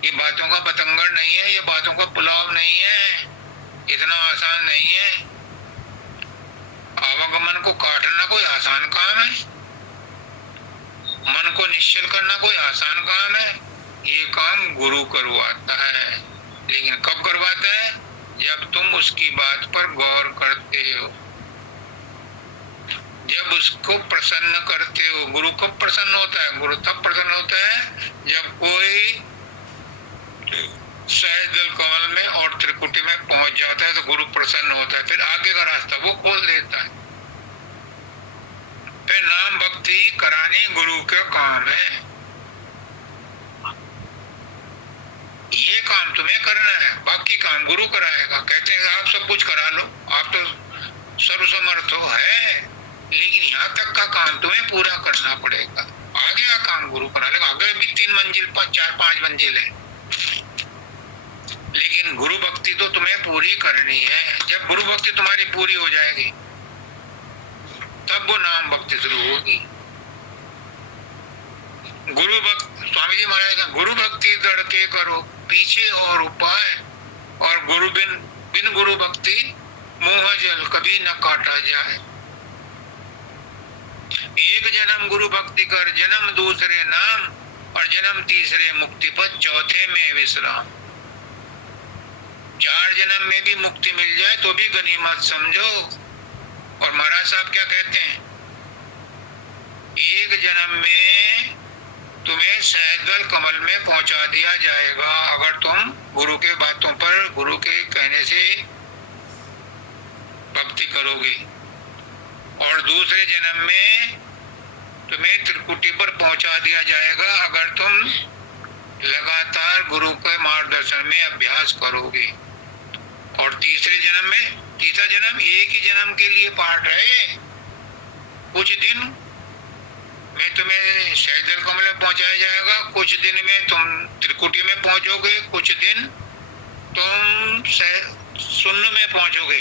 ये बातों का पतंगड़ नहीं है, ये बातों का पुलाव नहीं है, इतना आसान नहीं है। आवागमन को काटना कोई आसान काम है, मन को निश्चल करना कोई आसान काम है। ये काम गुरु करवाता है, लेकिन कब करवाता है? जब तुम उसकी बात पर गौर करते हो, जब उसको प्रसन्न करते हो। गुरु कब प्रसन्न होता है? गुरु तब प्रसन्न होता है जब कोई सहदल कमल में और त्रिकुटी में पहुंच जाता है तो गुरु प्रसन्न होता है, फिर आगे का रास्ता वो खोल देता है। फिर नाम भक्ति करानी गुरु का काम है। ये काम तुम्हें करना है, बाकी काम गुरु कराएगा। कहते हैं आप सब कुछ करा लो, आप तो सर्वसमर्थ हो, है, लेकिन यहाँ तक का काम तुम्हें पूरा करना पड़ेगा। आगे का काम गुरु करा लेगा। आगे भी 3 मंजिल 4-5 मंजिल है, लेकिन गुरु भक्ति तो तुम्हें पूरी करनी है। जब गुरु भक्ति तुम्हारी पूरी हो जाएगी तब वो नाम भक्ति शुरू होगी। गुरु भक्ति, स्वामी जी महाराज का गुरु भक्ति दड़के करो पीछे और उपाय, और गुरु बिन गुरु भक्ति मोह जल कभी न काटा जाए। एक जन्म गुरु भक्ति कर, जन्म दूसरे नाम, और जन्म तीसरे मुक्ति पद, चौथे में विश्राम। 4 जन्म में भी मुक्ति मिल जाए तो भी गनीमत समझो। और महाराज साहब क्या कहते हैं? एक जन्म में तुम्हें सहदल कमल में पहुंचा दिया जाएगा अगर तुम गुरु के बातों पर, गुरु के कहने से भक्ति करोगे। और दूसरे जन्म में तुम्हें त्रिकुटी पर पहुंचा दिया जाएगा अगर तुम लगातार गुरु के मार्गदर्शन में अभ्यास करोगे। और तीसरे जन्म में, तीसरा जन्म एक ही जन्म के लिए पाठ है। कुछ दिन में तुम्हें सहदल कमल में पहुंचाया जाएगा, कुछ दिन में तुम त्रिकुटी में पहुंचोगे, कुछ दिन तुम शून्य में पहुंचोगे।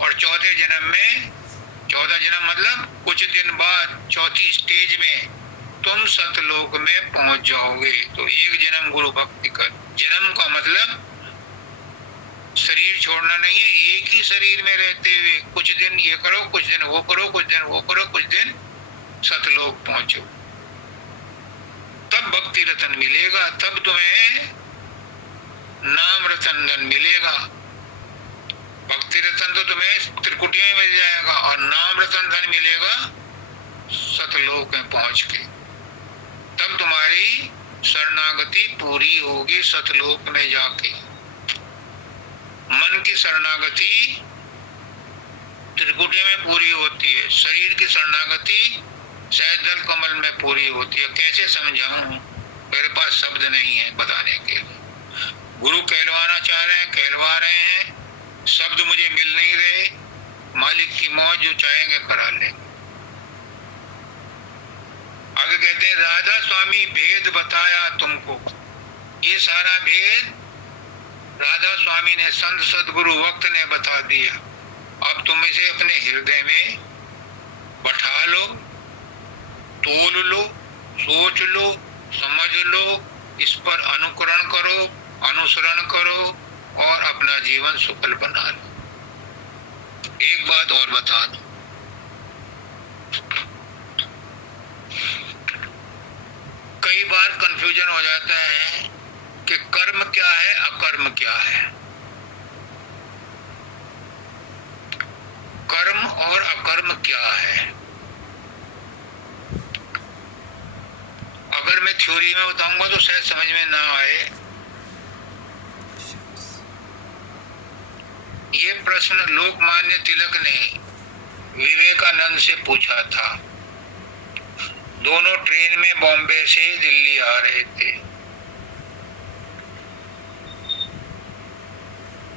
और चौथे जन्म में, 14 जन्म मतलब कुछ दिन बाद चौथी स्टेज में तुम सतलोक में पहुंच जाओगे। तो एक जन्म गुरु भक्ति कर। जन्म का मतलब शरीर छोड़ना नहीं है, एक ही शरीर में रहते हुए कुछ दिन ये करो, कुछ दिन वो करो, कुछ दिन वो करो, कुछ दिन सतलोक पहुंचो, तब भक्ति रतन मिलेगा, तब तुम्हें नाम रतन धन मिलेगा। भक्ति रतन तो तुम्हें त्रिकुटी में मिल जाएगा और नाम रतन धन मिलेगा सतलोक में पहुंच के। तब तुम्हारी शरणागति पूरी होगी सतलोक में जाके। मन की शरणागति त्रिकुटी में पूरी होती है, शरीर की शरणागति सहजल कमल में पूरी होती है। कैसे समझाऊं, मेरे पास शब्द नहीं है बताने के लिए। गुरु कहलवाना चाह रहे हैं, कहलवा रहे हैं, शब्द मुझे मिल नहीं रहे। मालिक की मौज, जो चाहेंगे करा लेंगे। आगे कहते हैं, राधा स्वामी भेद बताया तुमको। ये सारा भेद राधा स्वामी ने, संत सदगुरु वक्त ने बता दिया। अब तुम इसे अपने हृदय में बैठा लो, तोल लो, सोच लो, समझ लो, इस पर अनुकरण करो, अनुसरण करो और अपना जीवन सफल बना लो। एक बात और बता दो, कई बार कंफ्यूजन हो जाता है कि कर्म क्या है, अकर्म क्या है। कर्म और अकर्म क्या है? अगर मैं थ्योरी में बताऊंगा तो शायद समझ में ना आए। ये प्रश्न लोकमान्य तिलक ने विवेकानंद से पूछा था। दोनों ट्रेन में बॉम्बे से दिल्ली आ रहे थे।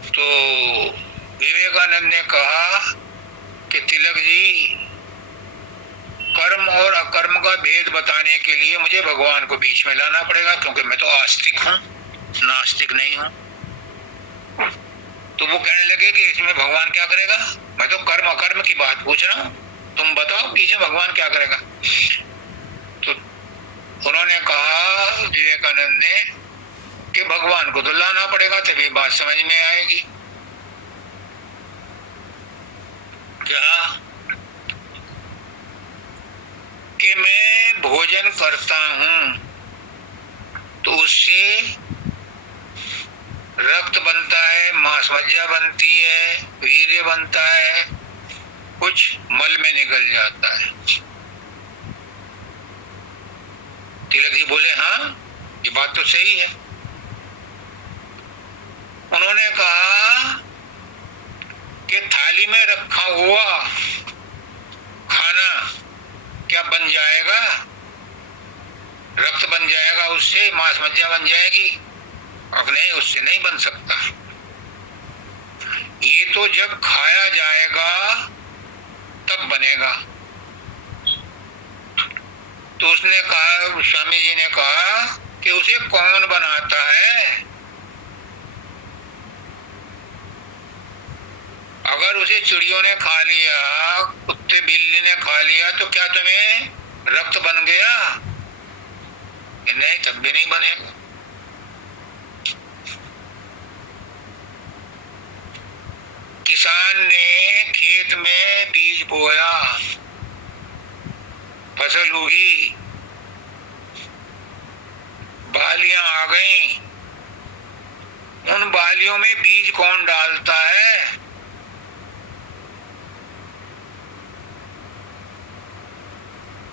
तो विवेकानंद ने कहा कि तिलक जी, कर्म और अकर्म का भेद बताने के लिए मुझे भगवान को बीच में लाना पड़ेगा, क्योंकि मैं तो आस्तिक हूं, नास्तिक नहीं हूं। तो वो कहने लगे कि इसमें भगवान क्या करेगा, मैं तो कर्म अकर्म की बात पूछ रहा हूं, तुम बताओ बीच में भगवान क्या करेगा। तो उन्होंने कहा, विवेकानंद ने, कि भगवान को तो लाना पड़ेगा, तभी बात समझ में आएगी। क्या कि मैं भोजन करता हूं तो उससे रक्त बनता है, मांस मज्जा बनती है, वीर्य बनता है, कुछ मल में निकल जाता है। तिलक जी बोले, हाँ ये बात तो सही है। उन्होंने कहा कि थाली में रखा हुआ खाना क्या बन जाएगा, रक्त बन जाएगा, उससे मांस मज्जा बन जाएगी? अब नहीं, उससे नहीं बन सकता। ये तो जब खाया जाएगा तब बनेगा। तो उसने कहा, स्वामी जी ने कहा कि उसे कौन बनाता है? अगर उसे चिड़ियों ने खा लिया, कुत्ते बिल्ली ने खा लिया, तो क्या तुम्हें रक्त बन गया? नहीं, तब भी नहीं बनेगा। किसान ने खेत में बीज बोया, फसल उगी, बालियां आ गईं, उन बालियों में बीज कौन डालता है?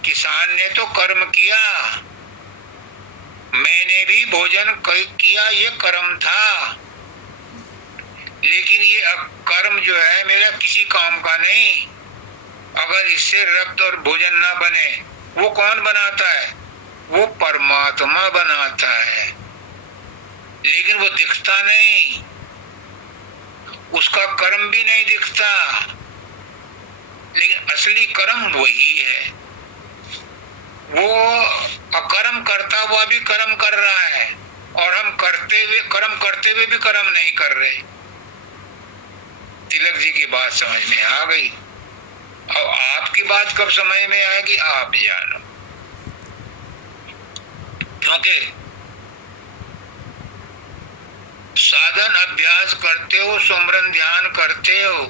किसान ने तो कर्म किया, मैंने भी भोजन किया, ये कर्म था। लेकिन ये कर्म जो है मेरा किसी काम का नहीं। अगर इससे रक्त और भोजन ना बने, वो कौन बनाता है? वो परमात्मा बनाता है, लेकिन वो दिखता नहीं, उसका कर्म भी नहीं दिखता, लेकिन असली कर्म वही है। वो अकर्म करता हुआ भी कर्म कर रहा है, और हम कर्म करते हुए भी कर्म नहीं कर रहे। तिलक जी की बात समझ में आ गई। अब आपकी बात कब समझ में आएगी आप जानो, क्योंकि साधन अभ्यास करते हो, सुमरन ध्यान करते हो,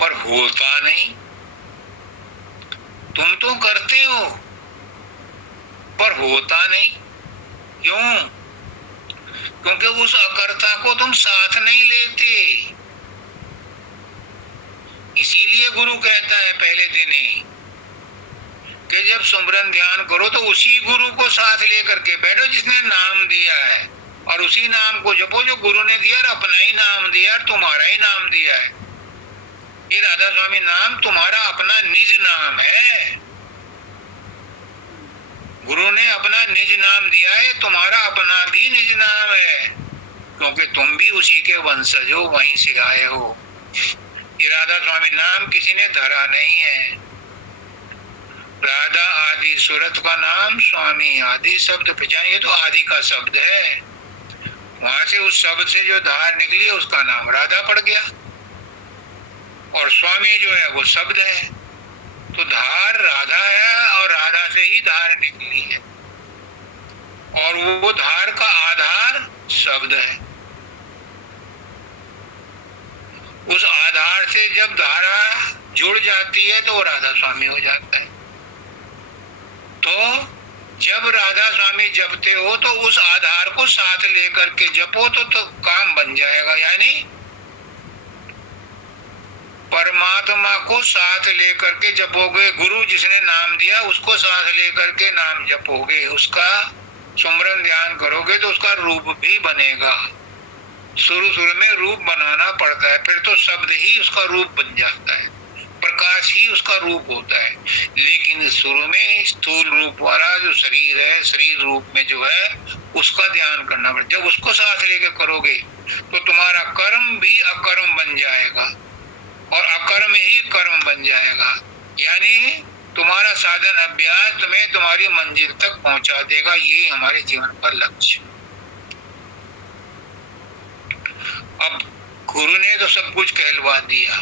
पर होता नहीं। तुम तो करते हो पर होता नहीं। क्यों? क्योंकि उस अकर्ता को तुम साथ नहीं लेते। इसीलिए गुरु कहता है पहले दिन ही कि जब सुमरन ध्यान करो तो उसी गुरु को साथ लेकर के बैठो जिसने नाम दिया है, और उसी नाम को जपो जो गुरु ने दिया, और अपना ही नाम दिया, तुम्हारा ही नाम दिया है। ये राधा स्वामी नाम तुम्हारा अपना निज नाम है। गुरु ने अपना निज नाम दिया है, तुम्हारा अपना भी निज नाम है, क्योंकि तुम भी उसी के वंशज हो, वहीं से आए हो। ये राधा स्वामी नाम किसी ने धरा नहीं है। राधा आदि सूरत का नाम, स्वामी आदि शब्द पहचान, ये तो आदि का शब्द है। वहां से उस शब्द से जो धार निकली उसका नाम राधा पड़ गया, और स्वामी जो है वो शब्द है। तो धार राधा है और राधा से ही धार निकली है, और वो धार का आधार शब्द है। उस आधार से जब धारा जुड़ जाती है तो वो राधा स्वामी हो जाता है। तो जब राधा स्वामी जपते हो तो उस आधार को साथ लेकर के जपो तो काम बन जाएगा। यानी परमात्मा को साथ लेकर के जपोगे, गुरु जिसने नाम दिया उसको साथ लेकर के नाम जपोगे, उसका सुमरन ध्यान करोगे तो उसका रूप भी बनेगा। शुरू में रूप बनाना पड़ता है, फिर तो शब्द ही उसका रूप बन जाता है, प्रकाश ही उसका रूप होता है। लेकिन शुरू में स्थूल रूप वाला जो शरीर है, शरीर रूप में जो है उसका ध्यान करना पड़ता है। जब उसको साथ लेकर करोगे तो तुम्हारा कर्म भी अकर्म बन जाएगा और अकर्म ही कर्म बन जाएगा। यानी तुम्हारा साधन अभ्यास तुम्हें तुम्हारी मंजिल तक पहुंचा देगा। यही हमारे जीवन का लक्ष्य। अब गुरु ने तो सब कुछ कहलवा दिया,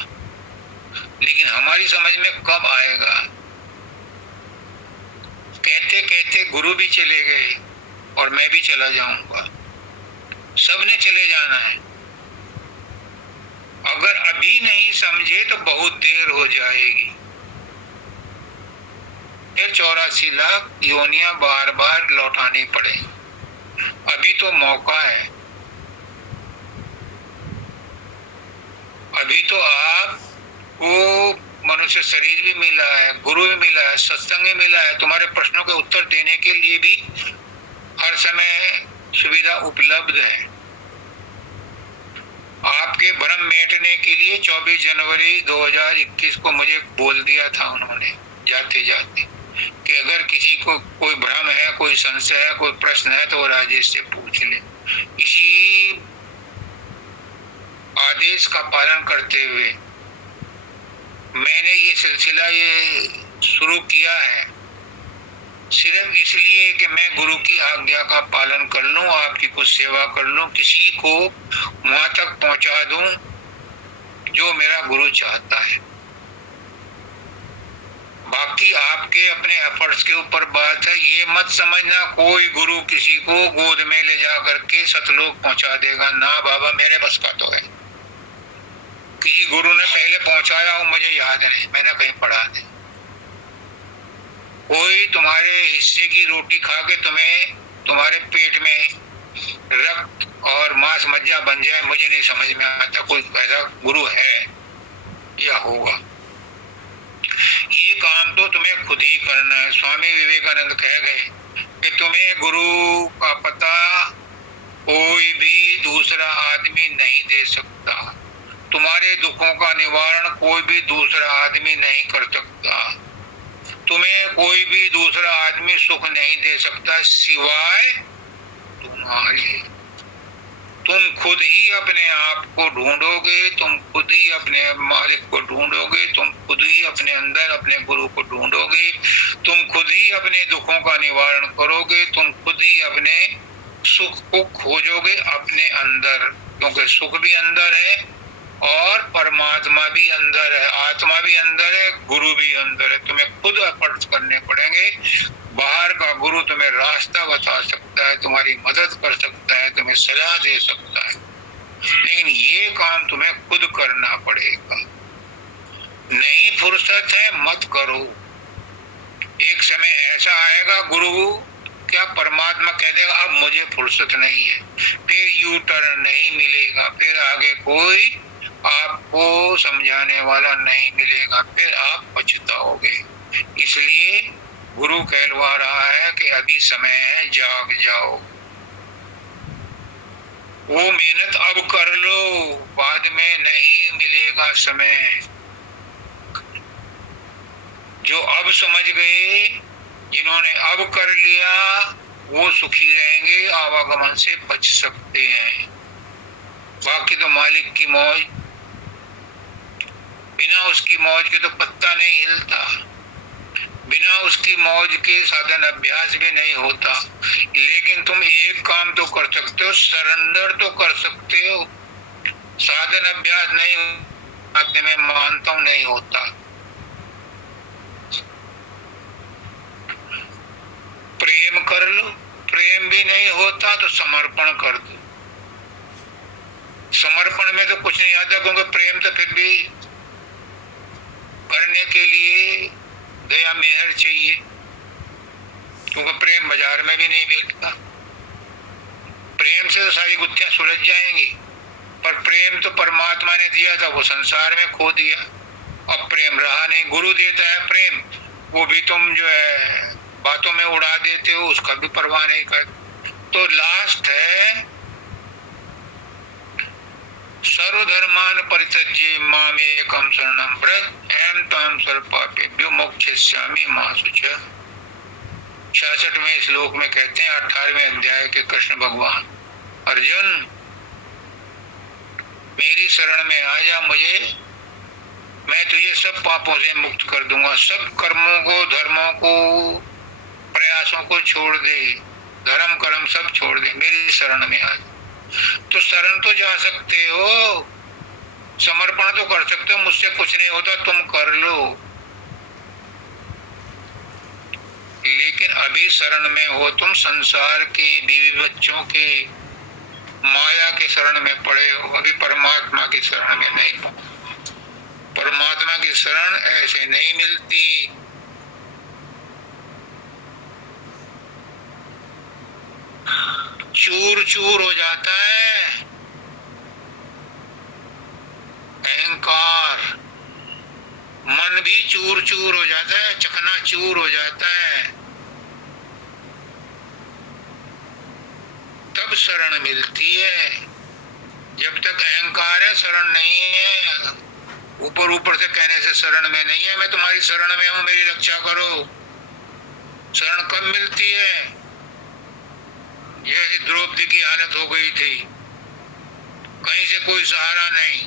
लेकिन हमारी समझ में कब आएगा? कहते कहते गुरु भी चले गए और मैं भी चला जाऊंगा, सबने चले जाना है। अगर अभी नहीं समझे तो बहुत देर हो जाएगी। फिर 84 लाख योनियां बार बार लौटानी पड़े। अभी तो मौका है, अभी तो आपको मनुष्य शरीर भी मिला है, गुरु भी मिला है, सत्संग भी मिला है, तुम्हारे प्रश्नों के उत्तर देने के लिए भी हर समय सुविधा उपलब्ध है। आपके भ्रम मिटने के लिए 24 जनवरी 2021 को मुझे बोल दिया था उन्होंने जाते जाते कि अगर किसी को कोई भ्रम है, कोई संशय है, कोई प्रश्न है तो राजेश से पूछ ले। इसी आदेश का पालन करते हुए मैंने ये सिलसिला ये शुरू किया है, सिर्फ इसलिए कि मैं गुरु की आज्ञा का पालन कर लूं, आपकी कुछ सेवा कर लूं, किसी को वहां तक पहुंचा दूं जो मेरा गुरु चाहता है। बाकी आपके अपने एफर्ट्स के ऊपर बात है। ये मत समझना कोई गुरु किसी को गोद में ले जा करके सतलोक पहुंचा देगा। ना बाबा, मेरे बस का तो है। किसी गुरु ने पहले पहुंचाया हो मुझे याद नहीं, मैंने कहीं पढ़ा नहीं। कोई तुम्हारे हिस्से की रोटी खा के तुम्हें तुम्हारे पेट में रक्त और मांस मज्जा बन जाए, मुझे नहीं समझ में आता कोई ऐसा गुरु है या होगा। ये काम तो तुम्हें खुद ही करना है। स्वामी विवेकानंद कह गए कि तुम्हें गुरु का पता कोई भी दूसरा आदमी नहीं दे सकता, तुम्हारे दुखों का निवारण कोई भी दूसरा आदमी नहीं कर सकता, तुम्हें कोई भी दूसरा आदमी सुख नहीं दे सकता सिवाय तुम्हारे। तुम खुद ही अपने आप को ढूंढोगे, तुम खुद ही अपने मालिक को ढूंढोगे, तुम खुद ही अपने अंदर अपने गुरु को ढूंढोगे, तुम खुद ही अपने दुखों का निवारण करोगे, तुम खुद ही अपने सुख को खोजोगे अपने अंदर, क्योंकि सुख भी अंदर है और परमात्मा भी अंदर है, आत्मा भी अंदर है, गुरु भी अंदर है। तुम्हें खुद एफर्ट्स करने पड़ेंगे। बाहर का गुरु तुम्हें रास्ता बता सकता है, तुम्हारी मदद कर सकता है, तुम्हें सलाह दे सकता है, लेकिन ये काम तुम्हें खुद करना पड़ेगा। नहीं फुर्सत है मत करो। एक समय ऐसा आएगा गुरु क्या परमात्मा कह देगा अब मुझे फुर्सत नहीं है, फिर यू टर्न नहीं मिलेगा, फिर आगे कोई आपको समझाने वाला नहीं मिलेगा, फिर आप पछताओगे। इसलिए गुरु कहलवा रहा है कि अभी समय है, जाग जाओ, वो मेहनत अब कर लो, बाद में नहीं मिलेगा समय। जो अब समझ गए, जिन्होंने अब कर लिया, वो सुखी रहेंगे, आवागमन से बच सकते हैं। बाकी तो मालिक की मौज, बिना उसकी मौज के तो पत्ता नहीं हिलता, बिना उसकी मौज के साधन अभ्यास भी नहीं होता। लेकिन तुम एक काम तो कर सकते हो, सरेंडर तो कर सकते हो। साधन अभ्यास नहीं, आते में मानता हूं नहीं होता। प्रेम कर लो, प्रेम भी नहीं होता तो समर्पण कर दो। समर्पण में तो कुछ नहीं आता, क्योंकि प्रेम तो फिर भी करने के लिए दया मेहर चाहिए, क्योंकि प्रेम बाजार में भी नहीं मिलता। प्रेम से तो सारी गुत्थियां सुलझ जाएंगी, पर प्रेम तो परमात्मा ने दिया था, वो संसार में खो दिया। अब प्रेम रहा नहीं। गुरु देता है प्रेम, वो भी तुम जो है बातों में उड़ा देते हो, उसका भी परवाह नहीं कर। तो लास्ट है सर्वधर्मान परित्यज्य माम एकम शरणम व्रज अहम ताम सर्वपापेभ्यो मोक्षयिष्यामि मा शुचः। 66वें श्लोक में कहते हैं 18वें अध्याय के कृष्ण भगवान, अर्जुन मेरी शरण में आ जा, मुझे मैं तुझे सब पापों से मुक्त कर दूंगा। सब कर्मों को, धर्मों को, प्रयासों को छोड़ दे, धर्म कर्म सब छोड़ दे, मेरी शरण में आ। तो शरण तो जा सकते हो, समर्पण तो कर सकते हो, मुझसे कुछ नहीं होता तुम कर लो। लेकिन अभी शरण में हो तुम, संसार के, बीवी बच्चों के, माया के शरण में पड़े हो, अभी परमात्मा की शरण में नहीं। परमात्मा की शरण ऐसे नहीं मिलती। चूर चूर हो जाता है अहंकार, मन भी चूर चूर हो जाता है, चकना चूर हो जाता है, तब शरण मिलती है। जब तक अहंकार है शरण नहीं है। ऊपर ऊपर से कहने से शरण में नहीं है, मैं तुम्हारी शरण में हूं, मेरी रक्षा करो। शरण कब मिलती है? जैसे द्रौपदी की हालत हो गई थी, कहीं से कोई सहारा नहीं,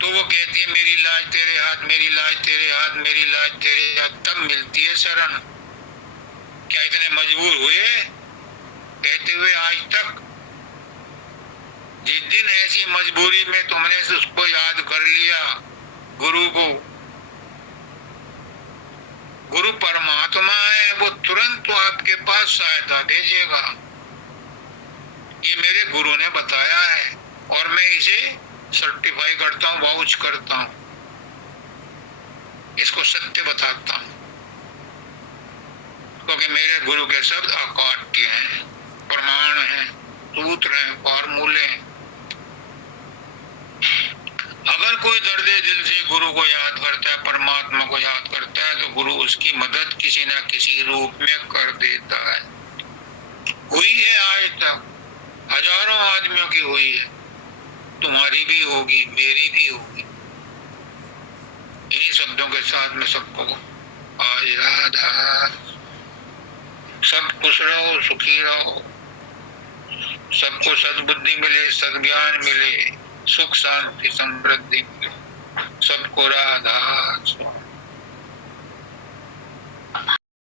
तो वो कहती है मेरी लाज तेरे हाथ, मेरी लाज तेरे हाथ, मेरी लाज तेरे हाथ, तब मिलती है शरण। क्या इतने मजबूर हुए कहते हुए आज तक? जिस दिन ऐसी मजबूरी में तुमने उसको याद कर लिया, गुरु को, गुरु परमात्मा है, वो तुरंत तो आपके पास सहायता भेजेगा। ये मेरे गुरु ने बताया है और मैं इसे सर्टिफाई करता हूँ, वाउच करता हूँ, इसको सत्य बताता हूँ, क्योंकि मेरे गुरु के शब्द अकाट्य हैं, प्रमाण हैं, सूत्र हैं, फॉर्मूले हैं। अगर कोई दर्दे दिल से गुरु को याद करता है, परमात्मा को याद करता है, तो गुरु उसकी मदद किसी न किसी रूप में कर देता है। हुई है आज तक, हजारों आदमियों की हुई है, तुम्हारी भी होगी, मेरी भी होगी। इन्हीं शब्दों के साथ में सबको आज राधा, सब खुश रहो, सुखी रहो, सबको सद्बुद्धि मिले, सद्ज्ञान मिले, सुख शांति समृद्धि मिले, सबको राधा।